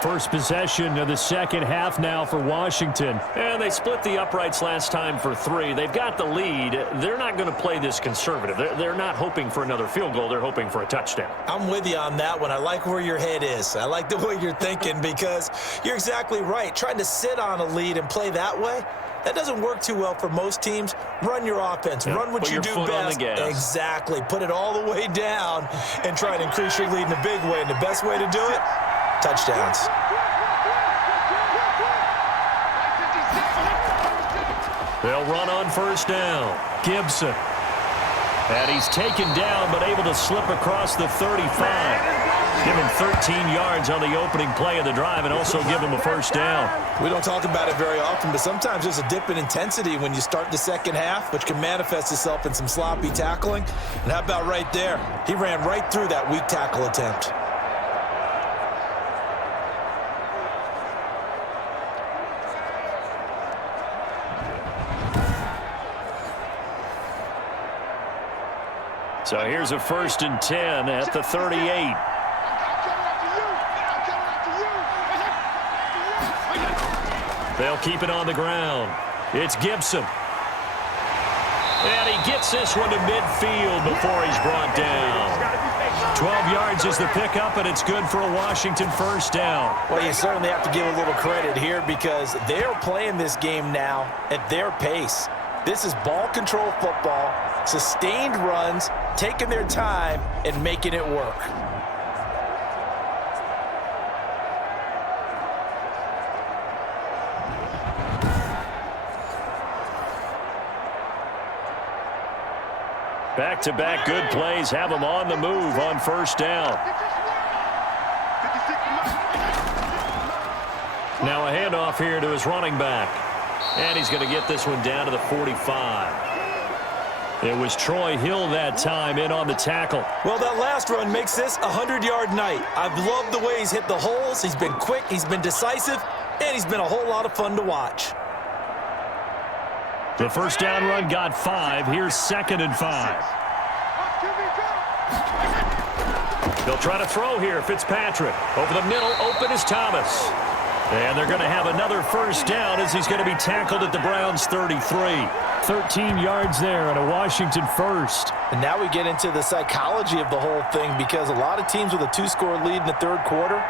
First possession of the second half now for Washington. And they split the uprights last time for 3. They've got the lead. They're not going to play this conservative. They're not hoping for another field goal. They're hoping for a touchdown. I'm with you on that one. I like where your head is. I like the way you're thinking because you're exactly right. Trying to sit on a lead and play that way, that doesn't work too well for most teams. Run your offense. Run what you do best. Exactly. Put it all the way down and try and increase your lead in a big way. And the best way to do it, touchdowns. They'll run on first down. Gibson. And he's taken down but able to slip across the 35. Give him 13 yards on the opening play of the drive and also give him a first down. We don't talk about it very often, but sometimes there's a dip in intensity when you start the second half, which can manifest itself in some sloppy tackling. And how about right there? He ran right through that weak tackle attempt. So here's a 1st and 10 at the 38. They'll keep it on the ground. It's Gibson. And he gets this one to midfield before he's brought down. 12 yards is the pickup, and it's good for a Washington first down. Well, you certainly have to give a little credit here because they're playing this game now at their pace. This is ball control football, sustained runs, taking their time, and making it work. Back-to-back good plays have them on the move on first down. Now a handoff here to his running back. And he's going to get this one down to the 45. It was Troy Hill that time in on the tackle. Well, that last run makes this a 100-yard night. I've loved the way he's hit the holes. He's been quick, he's been decisive, and he's been a whole lot of fun to watch. The first down run got 5. Here's 2nd and 5. They'll try to throw here. Fitzpatrick over the middle. Open is Thomas. And they're going to have another first down as he's going to be tackled at the Browns' 33. 13 yards there and a Washington first. And now we get into the psychology of the whole thing because a lot of teams with a 2-score lead in the third quarter,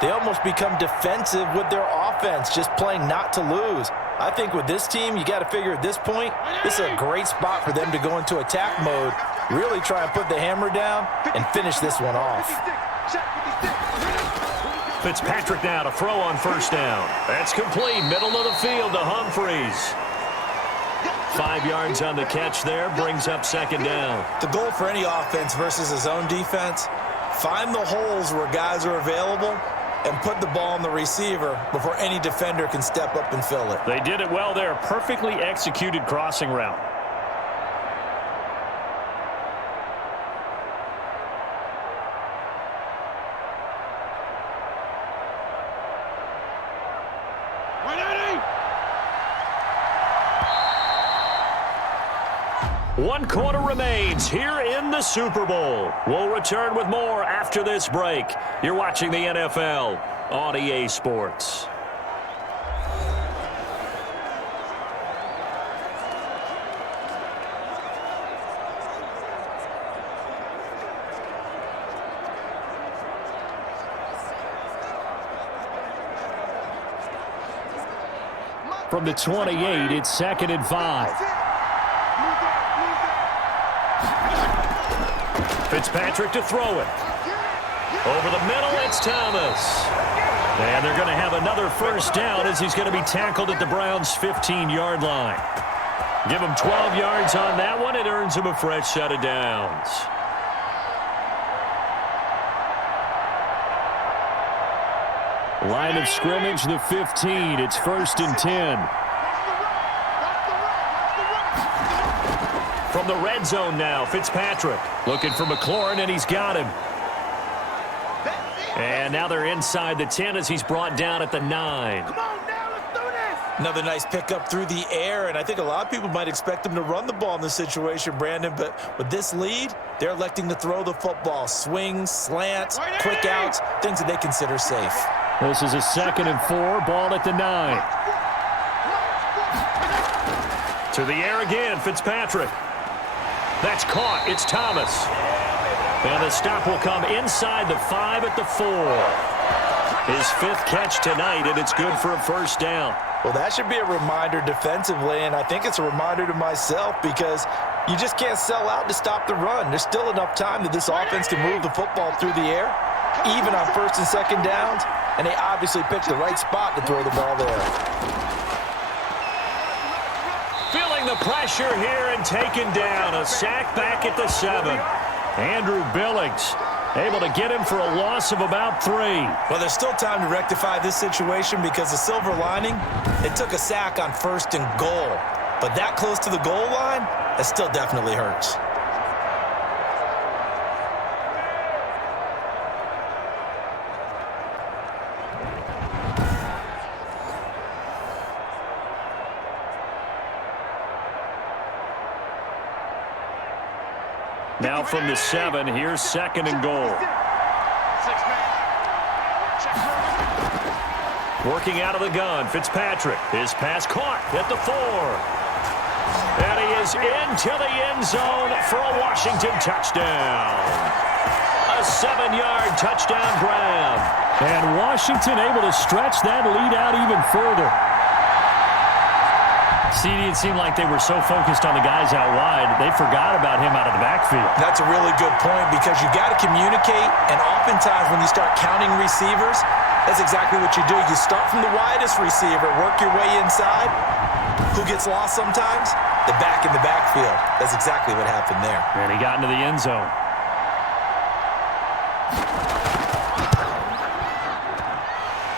they almost become defensive with their offense, just playing not to lose. I think with this team, you got to figure at this point, this is a great spot for them to go into attack mode, really try and put the hammer down and finish this one off. Fitzpatrick now to throw on first down. That's complete. Middle of the field to Humphreys. 5 yards on the catch there, brings up 2nd down. The goal for any offense versus a zone defense, find the holes where guys are available and put the ball on the receiver before any defender can step up and fill it. They did it well there. Perfectly executed crossing route. One quarter remains here in the Super Bowl. We'll return with more after this break. You're watching the NFL on EA Sports. From the 28, it's 2nd and 5. Fitzpatrick to throw it. Over the middle, it's Thomas. And they're going to have another first down as he's going to be tackled at the Browns' 15-yard line. Give him 12 yards on that one. It earns him a fresh set of downs. Line of scrimmage, the 15. It's 1st and 10. From the red zone now, Fitzpatrick looking for McLaurin, and he's got him. And now they're inside the 10 as he's brought down at the 9. Come on now, let's do this. Another nice pickup through the air, and I think a lot of people might expect him to run the ball in this situation, Brandon, but with this lead, they're electing to throw the football. Swings, slants, quick outs, things that they consider safe. This is a 2nd and 4, ball at the 9. To the air again, Fitzpatrick. That's caught. It's Thomas. And the stop will come inside the 5 at the 4. His 5th catch tonight, and it's good for a first down. Well, that should be a reminder defensively, and I think it's a reminder to myself because you just can't sell out to stop the run. There's still enough time that this offense can move the football through the air, even on 1st and 2nd downs, and they obviously picked the right spot to throw the ball there. Feeling the pressure here and taken down. A sack back at the 7. Andrew Billings able to get him for a loss of about 3. Well, there's still time to rectify this situation because the silver lining, it took a sack on 1st and goal. But that close to the goal line, that still definitely hurts. Now from the 7, here's 2nd and goal. Working out of the gun, Fitzpatrick. His pass caught at the 4. And he is into the end zone for a Washington touchdown. A 7-yard touchdown grab. And Washington able to stretch that lead out even further. CD, it seemed like they were so focused on the guys out wide, they forgot about him out of the backfield. That's a really good point because you got to communicate, and oftentimes when you start counting receivers, that's exactly what you do. You start from the widest receiver, work your way inside. Who gets lost sometimes? The back in the backfield. That's exactly what happened there. And he got into the end zone.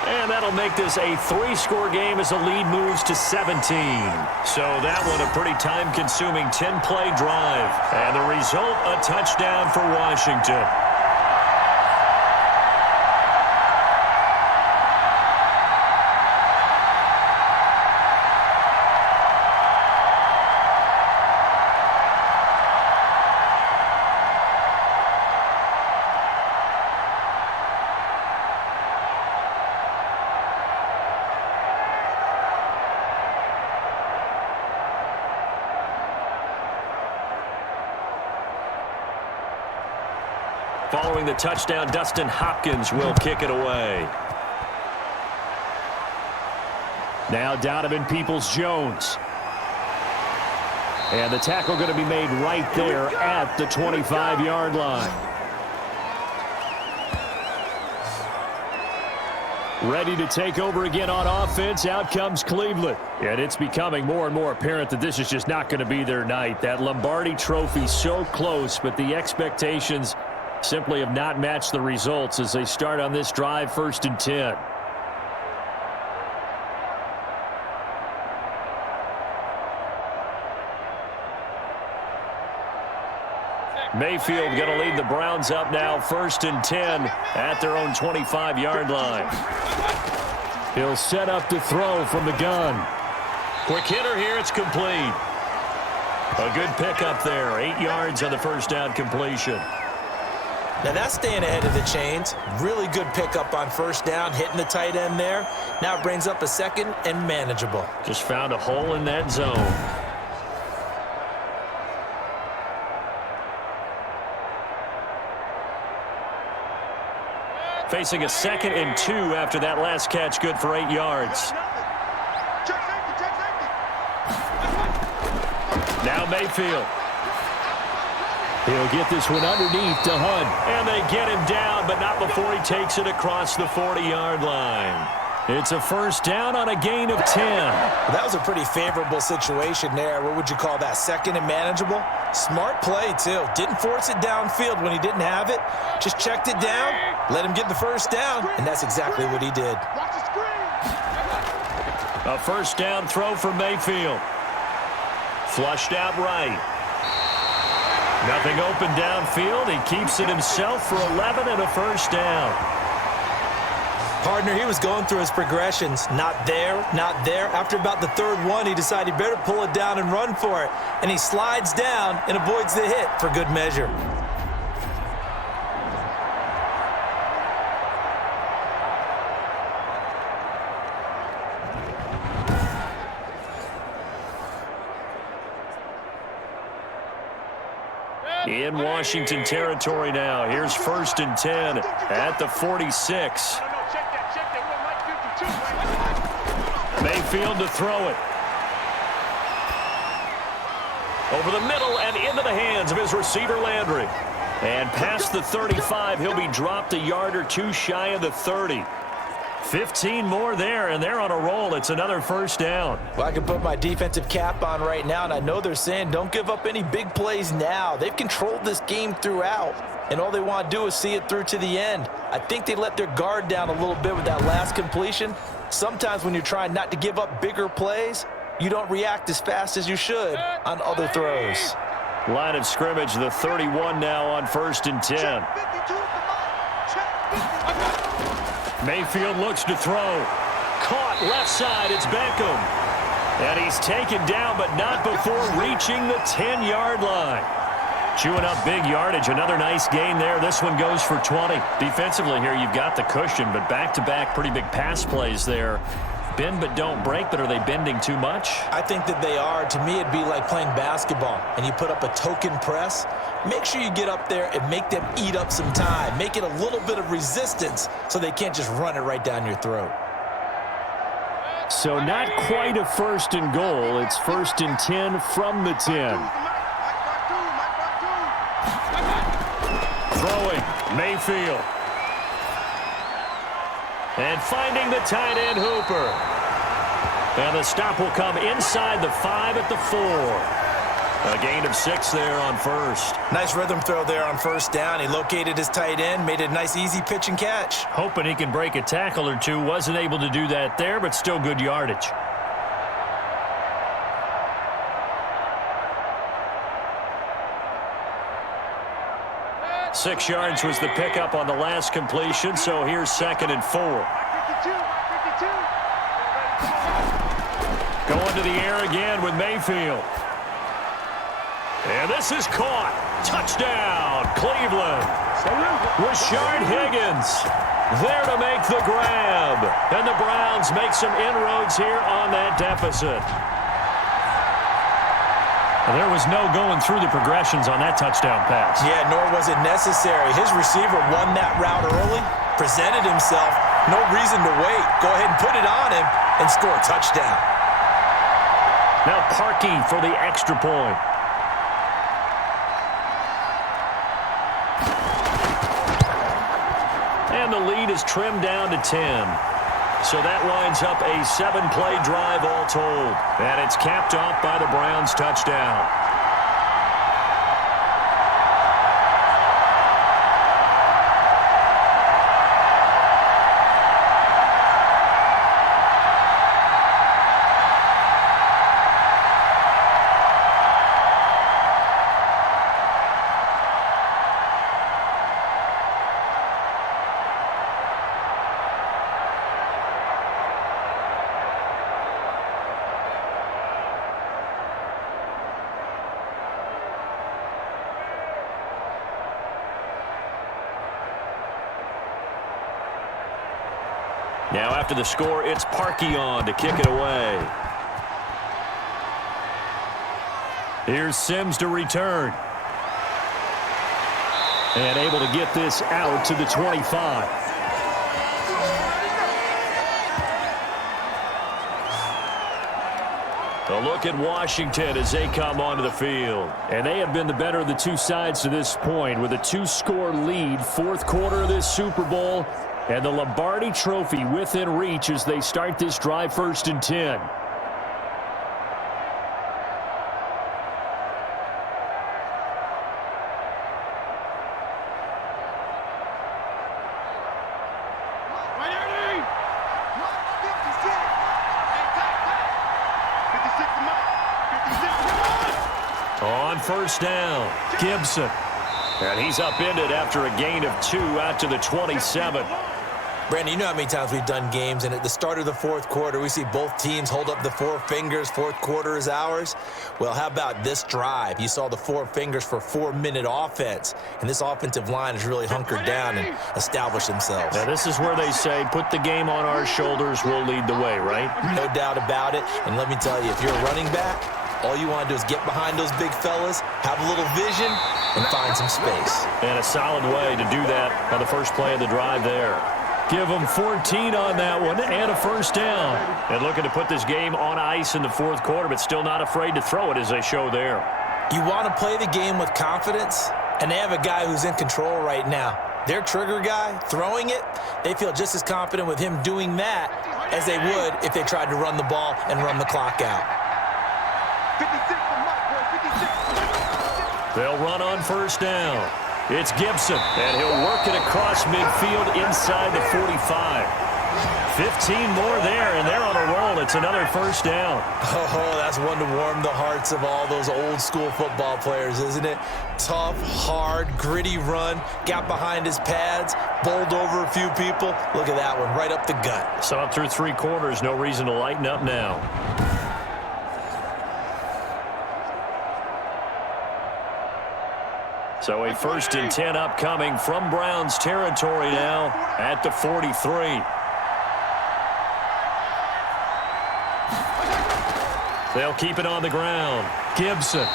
And that'll make this a 3-score game as the lead moves to 17. So that one a pretty time-consuming 10-play drive. And the result, a touchdown for Washington. Following the touchdown, Dustin Hopkins will kick it away. Now Donovan Peoples-Jones. And the tackle going to be made right there at the 25-yard line. Ready to take over again on offense. Out comes Cleveland. And it's becoming more and more apparent that this is just not going to be their night. That Lombardi trophy so close, but the expectations simply have not matched the results as they start on this drive, 1st and 10. Mayfield going to lead the Browns up now, 1st and 10 at their own 25-yard line. He'll set up to throw from the gun. Quick hitter here, it's complete. A good pickup there, 8 yards on the first down completion. Now that's staying ahead of the chains. Really good pickup on 1st down, hitting the tight end there. Now it brings up a 2nd and manageable. Just found a hole in that zone. Facing a 2nd and 2 after that last catch, good for 8 yards. Now Mayfield. He'll get this one underneath to Hunt. And they get him down, but not before he takes it across the 40-yard line. It's a 1st down on a gain of 10. That was a pretty favorable situation there. What would you call that? 2nd and manageable? Smart play, too. Didn't force it downfield when he didn't have it. Just checked it down, let him get the 1st down, and that's exactly what he did. A 1st down throw for Mayfield. Flushed out right. Nothing open downfield. He keeps it himself for 11 and a 1st down. Partner, he was going through his progressions. Not there, not there. After about the 3rd one, he decided he better pull it down and run for it. And he slides down and avoids the hit for good measure. In Washington territory now. Here's 1st and 10 at the 46. Mayfield to throw it. Over the middle and into the hands of his receiver Landry. And past the 35, he'll be dropped a yard or 2 shy of the 30. 15 more there, and they're on a roll. It's another 1st down. Well, I can put my defensive cap on right now, and I know they're saying don't give up any big plays now. They've controlled this game throughout, and all they want to do is see it through to the end. I think they let their guard down a little bit with that last completion. Sometimes when you're trying not to give up bigger plays, you don't react as fast as you should on other throws. Line of scrimmage, the 31 now on 1st and 10. Mayfield looks to throw. Caught left side, it's Beckham. And he's taken down, but not before reaching the 10-yard line. Chewing up big yardage. Another nice gain there. This one goes for 20. Defensively here, you've got the cushion, but back-to-back pretty big pass plays there. Bend but don't break, but are they bending too much? I think that they are. To me, it'd be like playing basketball, and you put up a token press. Make sure you get up there and make them eat up some time. Make it a little bit of resistance so they can't just run it right down your throat. So not quite a 1st and goal. It's 1st and 10 from the 10. Throwing, Mayfield. And finding the tight end, Hooper. And the stop will come inside the 5 at the 4. A gain of 6 there on 1st. Nice rhythm throw there on 1st down. He located his tight end, made it a nice easy pitch and catch. Hoping he can break a tackle or two. Wasn't able to do that there, but still good yardage. Six yards was the pickup on the last completion, so here's 2nd and 4. Going to the air again with Mayfield. And this is caught. Touchdown, Cleveland. Rashard Higgins there to make the grab. And the Browns make some inroads here on that deficit. There was no going through the progressions on that touchdown pass. Yeah, nor was it necessary. His receiver won that route early, presented himself. No reason to wait. Go ahead and put it on him and score a touchdown. Now Parkey for the extra point. And the lead is trimmed down to 10. So that winds up a 7-play drive all told. And it's capped off by the Browns touchdown. Now after the score, it's Parkey on to kick it away. Here's Sims to return. And able to get this out to the 25. A look at Washington as they come onto the field. And they have been the better of the two sides to this point with a 2-score lead, 4th quarter of this Super Bowl. And the Lombardi Trophy within reach as they start this drive 1st and 10. On 1st down, Gibson. And he's upended after a gain of 2 out to the 27. Brandon, you know how many times we've done games, and at the start of the 4th quarter, we see both teams hold up the 4 fingers, 4th quarter is ours. Well, how about this drive? You saw the 4 fingers for 4-minute offense, and this offensive line has really hunkered down and established themselves. Now, this is where they say, put the game on our shoulders, we'll lead the way, right? No doubt about it, and let me tell you, if you're a running back, all you want to do is get behind those big fellas, have a little vision, and find some space. And a solid way to do that on the first play of the drive there. Give them 14 on that one and a 1st down. And looking to put this game on ice in the 4th quarter, but still not afraid to throw it as they show there. You want to play the game with confidence, and they have a guy who's in control right now. Their trigger guy, throwing it, they feel just as confident with him doing that as they would if they tried to run the ball and run the clock out. 56. They'll run on 1st down. It's Gibson, and he'll work it across midfield inside the 45. 15 more there, and they're on a roll. It's another 1st down. Oh, that's one to warm the hearts of all those old-school football players, isn't it? Tough, hard, gritty run, got behind his pads, bowled over a few people. Look at that one, right up the gut. Saw it through 3 quarters, no reason to lighten up now. So a 1st and 10 upcoming from Browns territory now at the 43. They'll keep it on the ground. Gibson.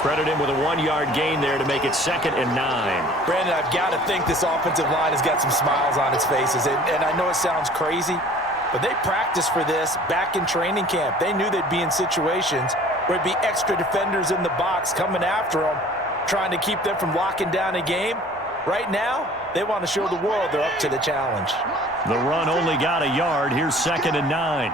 Credit him with a 1-yard gain there to make it 2nd and 9. Brandon, I've got to think this offensive line has got some smiles on its faces. And I know it sounds crazy, but they practiced for this back in training camp. They knew they'd be in situations where it'd be extra defenders in the box coming after them, trying to keep them from locking down a game. Right now, they want to show the world they're up to the challenge. The run only got a yard. Here's 2nd and 9.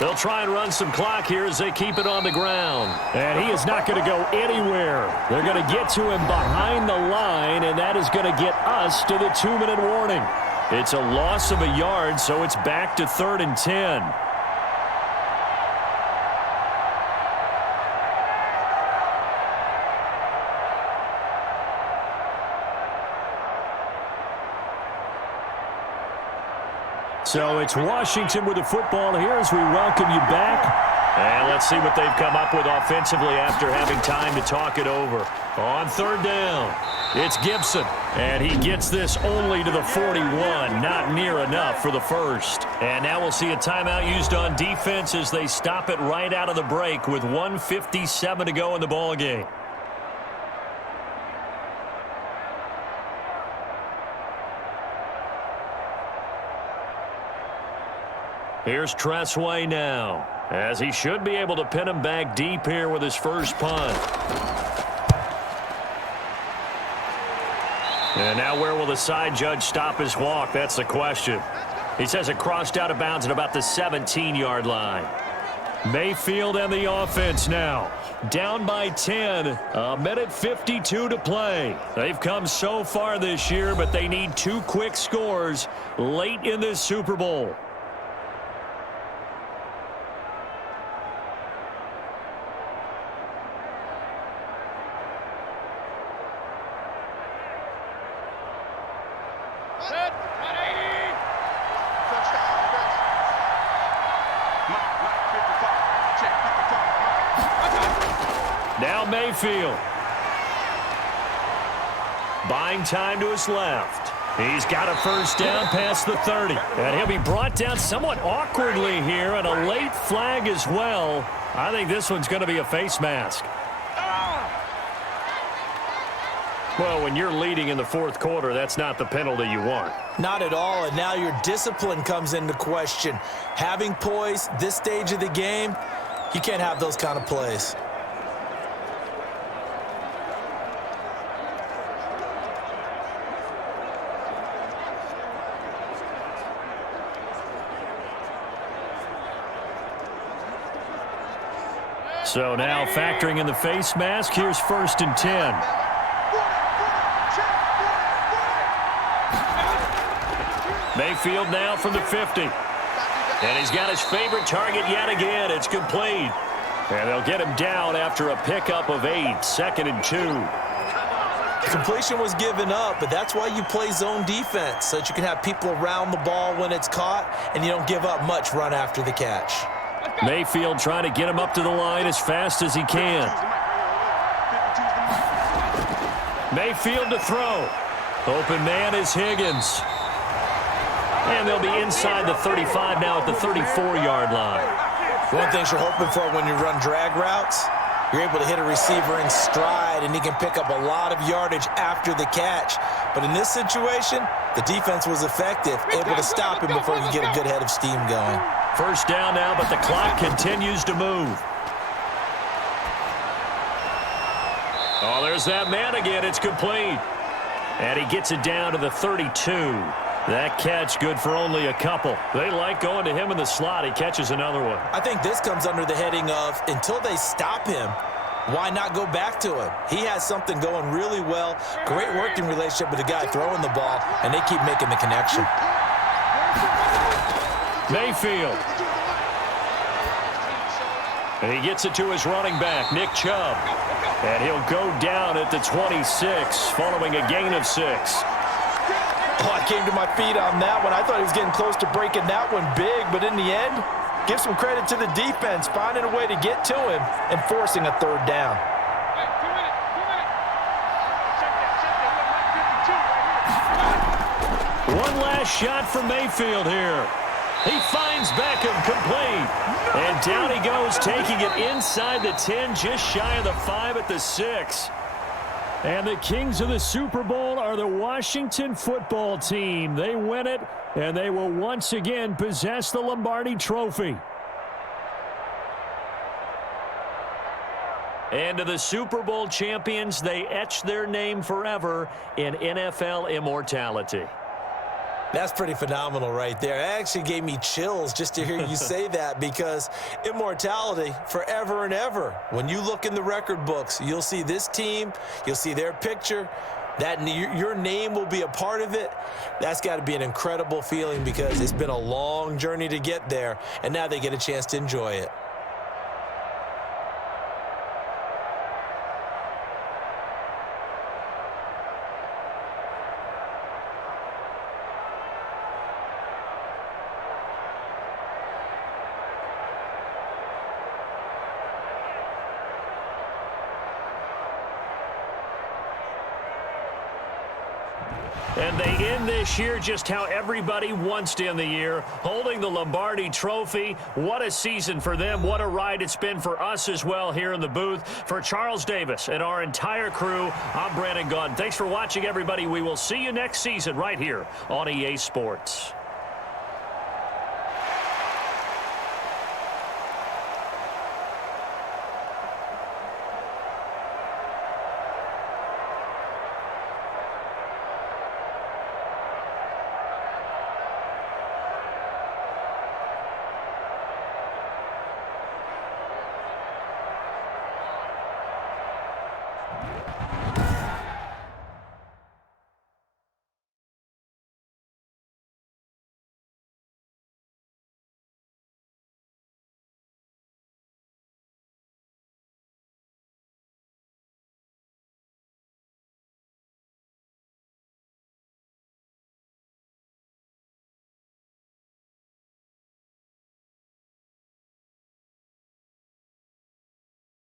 They'll try and run some clock here as they keep it on the ground. And he is not going to go anywhere. They're going to get to him behind the line, and that is going to get us to the 2-minute warning. It's a loss of a yard, so it's back to 3rd and 10. So it's Washington with the football here as we welcome you back. And let's see what they've come up with offensively after having time to talk it over. On 3rd down, it's Gibson. And he gets this only to the 41, not near enough for the 1st. And now we'll see a timeout used on defense as they stop it right out of the break with 1:57 to go in the ballgame. Here's Tressway now, as he should be able to pin him back deep here with his first punt. And now where will the side judge stop his walk? That's the question. He says it crossed out of bounds at about the 17-yard line. Mayfield and the offense now. Down by 10, 1:52 to play. They've come so far this year, but they need 2 quick scores late in this Super Bowl. Now Mayfield. Buying time to his left. He's got a 1st down past the 30. And he'll be brought down somewhat awkwardly here, and a late flag as well. I think this one's going to be a face mask. Well, when you're leading in the 4th quarter, that's not the penalty you want. Not at all, and now your discipline comes into question. Having poise this stage of the game, you can't have those kind of plays. So now factoring in the face mask, here's 1st and 10. Mayfield now from the 50. And he's got his favorite target yet again. It's complete. And they'll get him down after a pickup of 8, 2nd and 2. Completion was given up, but that's why you play zone defense, so that you can have people around the ball when it's caught, and you don't give up much run after the catch. Mayfield trying to get him up to the line as fast as he can. Mayfield to throw. Open man is Higgins. And they'll be inside the 35 now at the 34-yard line. One thing you're hoping for when you run drag routes, you're able to hit a receiver in stride, and he can pick up a lot of yardage after the catch. But in this situation, the defense was effective, able to stop him before he could get a good head of steam going. 1st down now, but the clock continues to move. Oh, there's that man again. It's complete. And he gets it down to the 32. That catch good for only a couple. They like going to him in the slot. He catches another one. I think this comes under the heading of, until they stop him, why not go back to him? He has something going really well. Great working relationship with the guy throwing the ball, and they keep making the connection. Mayfield. And he gets it to his running back, Nick Chubb. And he'll go down at the 26 following a gain of 6. Oh, I came to my feet on that one. I thought he was getting close to breaking that one big, but in the end, give some credit to the defense, finding a way to get to him and forcing a third down. One last shot from Mayfield here. He finds Beckham complete. And down he goes, taking it inside the 10, just shy of the 5 at the 6. And the kings of the Super Bowl are the Washington football team. They win it, and they will once again possess the Lombardi Trophy. And to the Super Bowl champions, they etch their name forever in NFL immortality. That's pretty phenomenal right there. It actually gave me chills just to hear you say that, because immortality forever and ever. When you look in the record books, you'll see this team, you'll see their picture, that your name will be a part of it. That's got to be an incredible feeling, because it's been a long journey to get there, and now they get a chance to enjoy it. And they end this year just how everybody wants to end the year, holding the Lombardi Trophy. What a season for them. What a ride it's been for us as well here in the booth. For Charles Davis and our entire crew, I'm Brandon Gaudin. Thanks for watching, everybody. We will see you next season right here on EA Sports.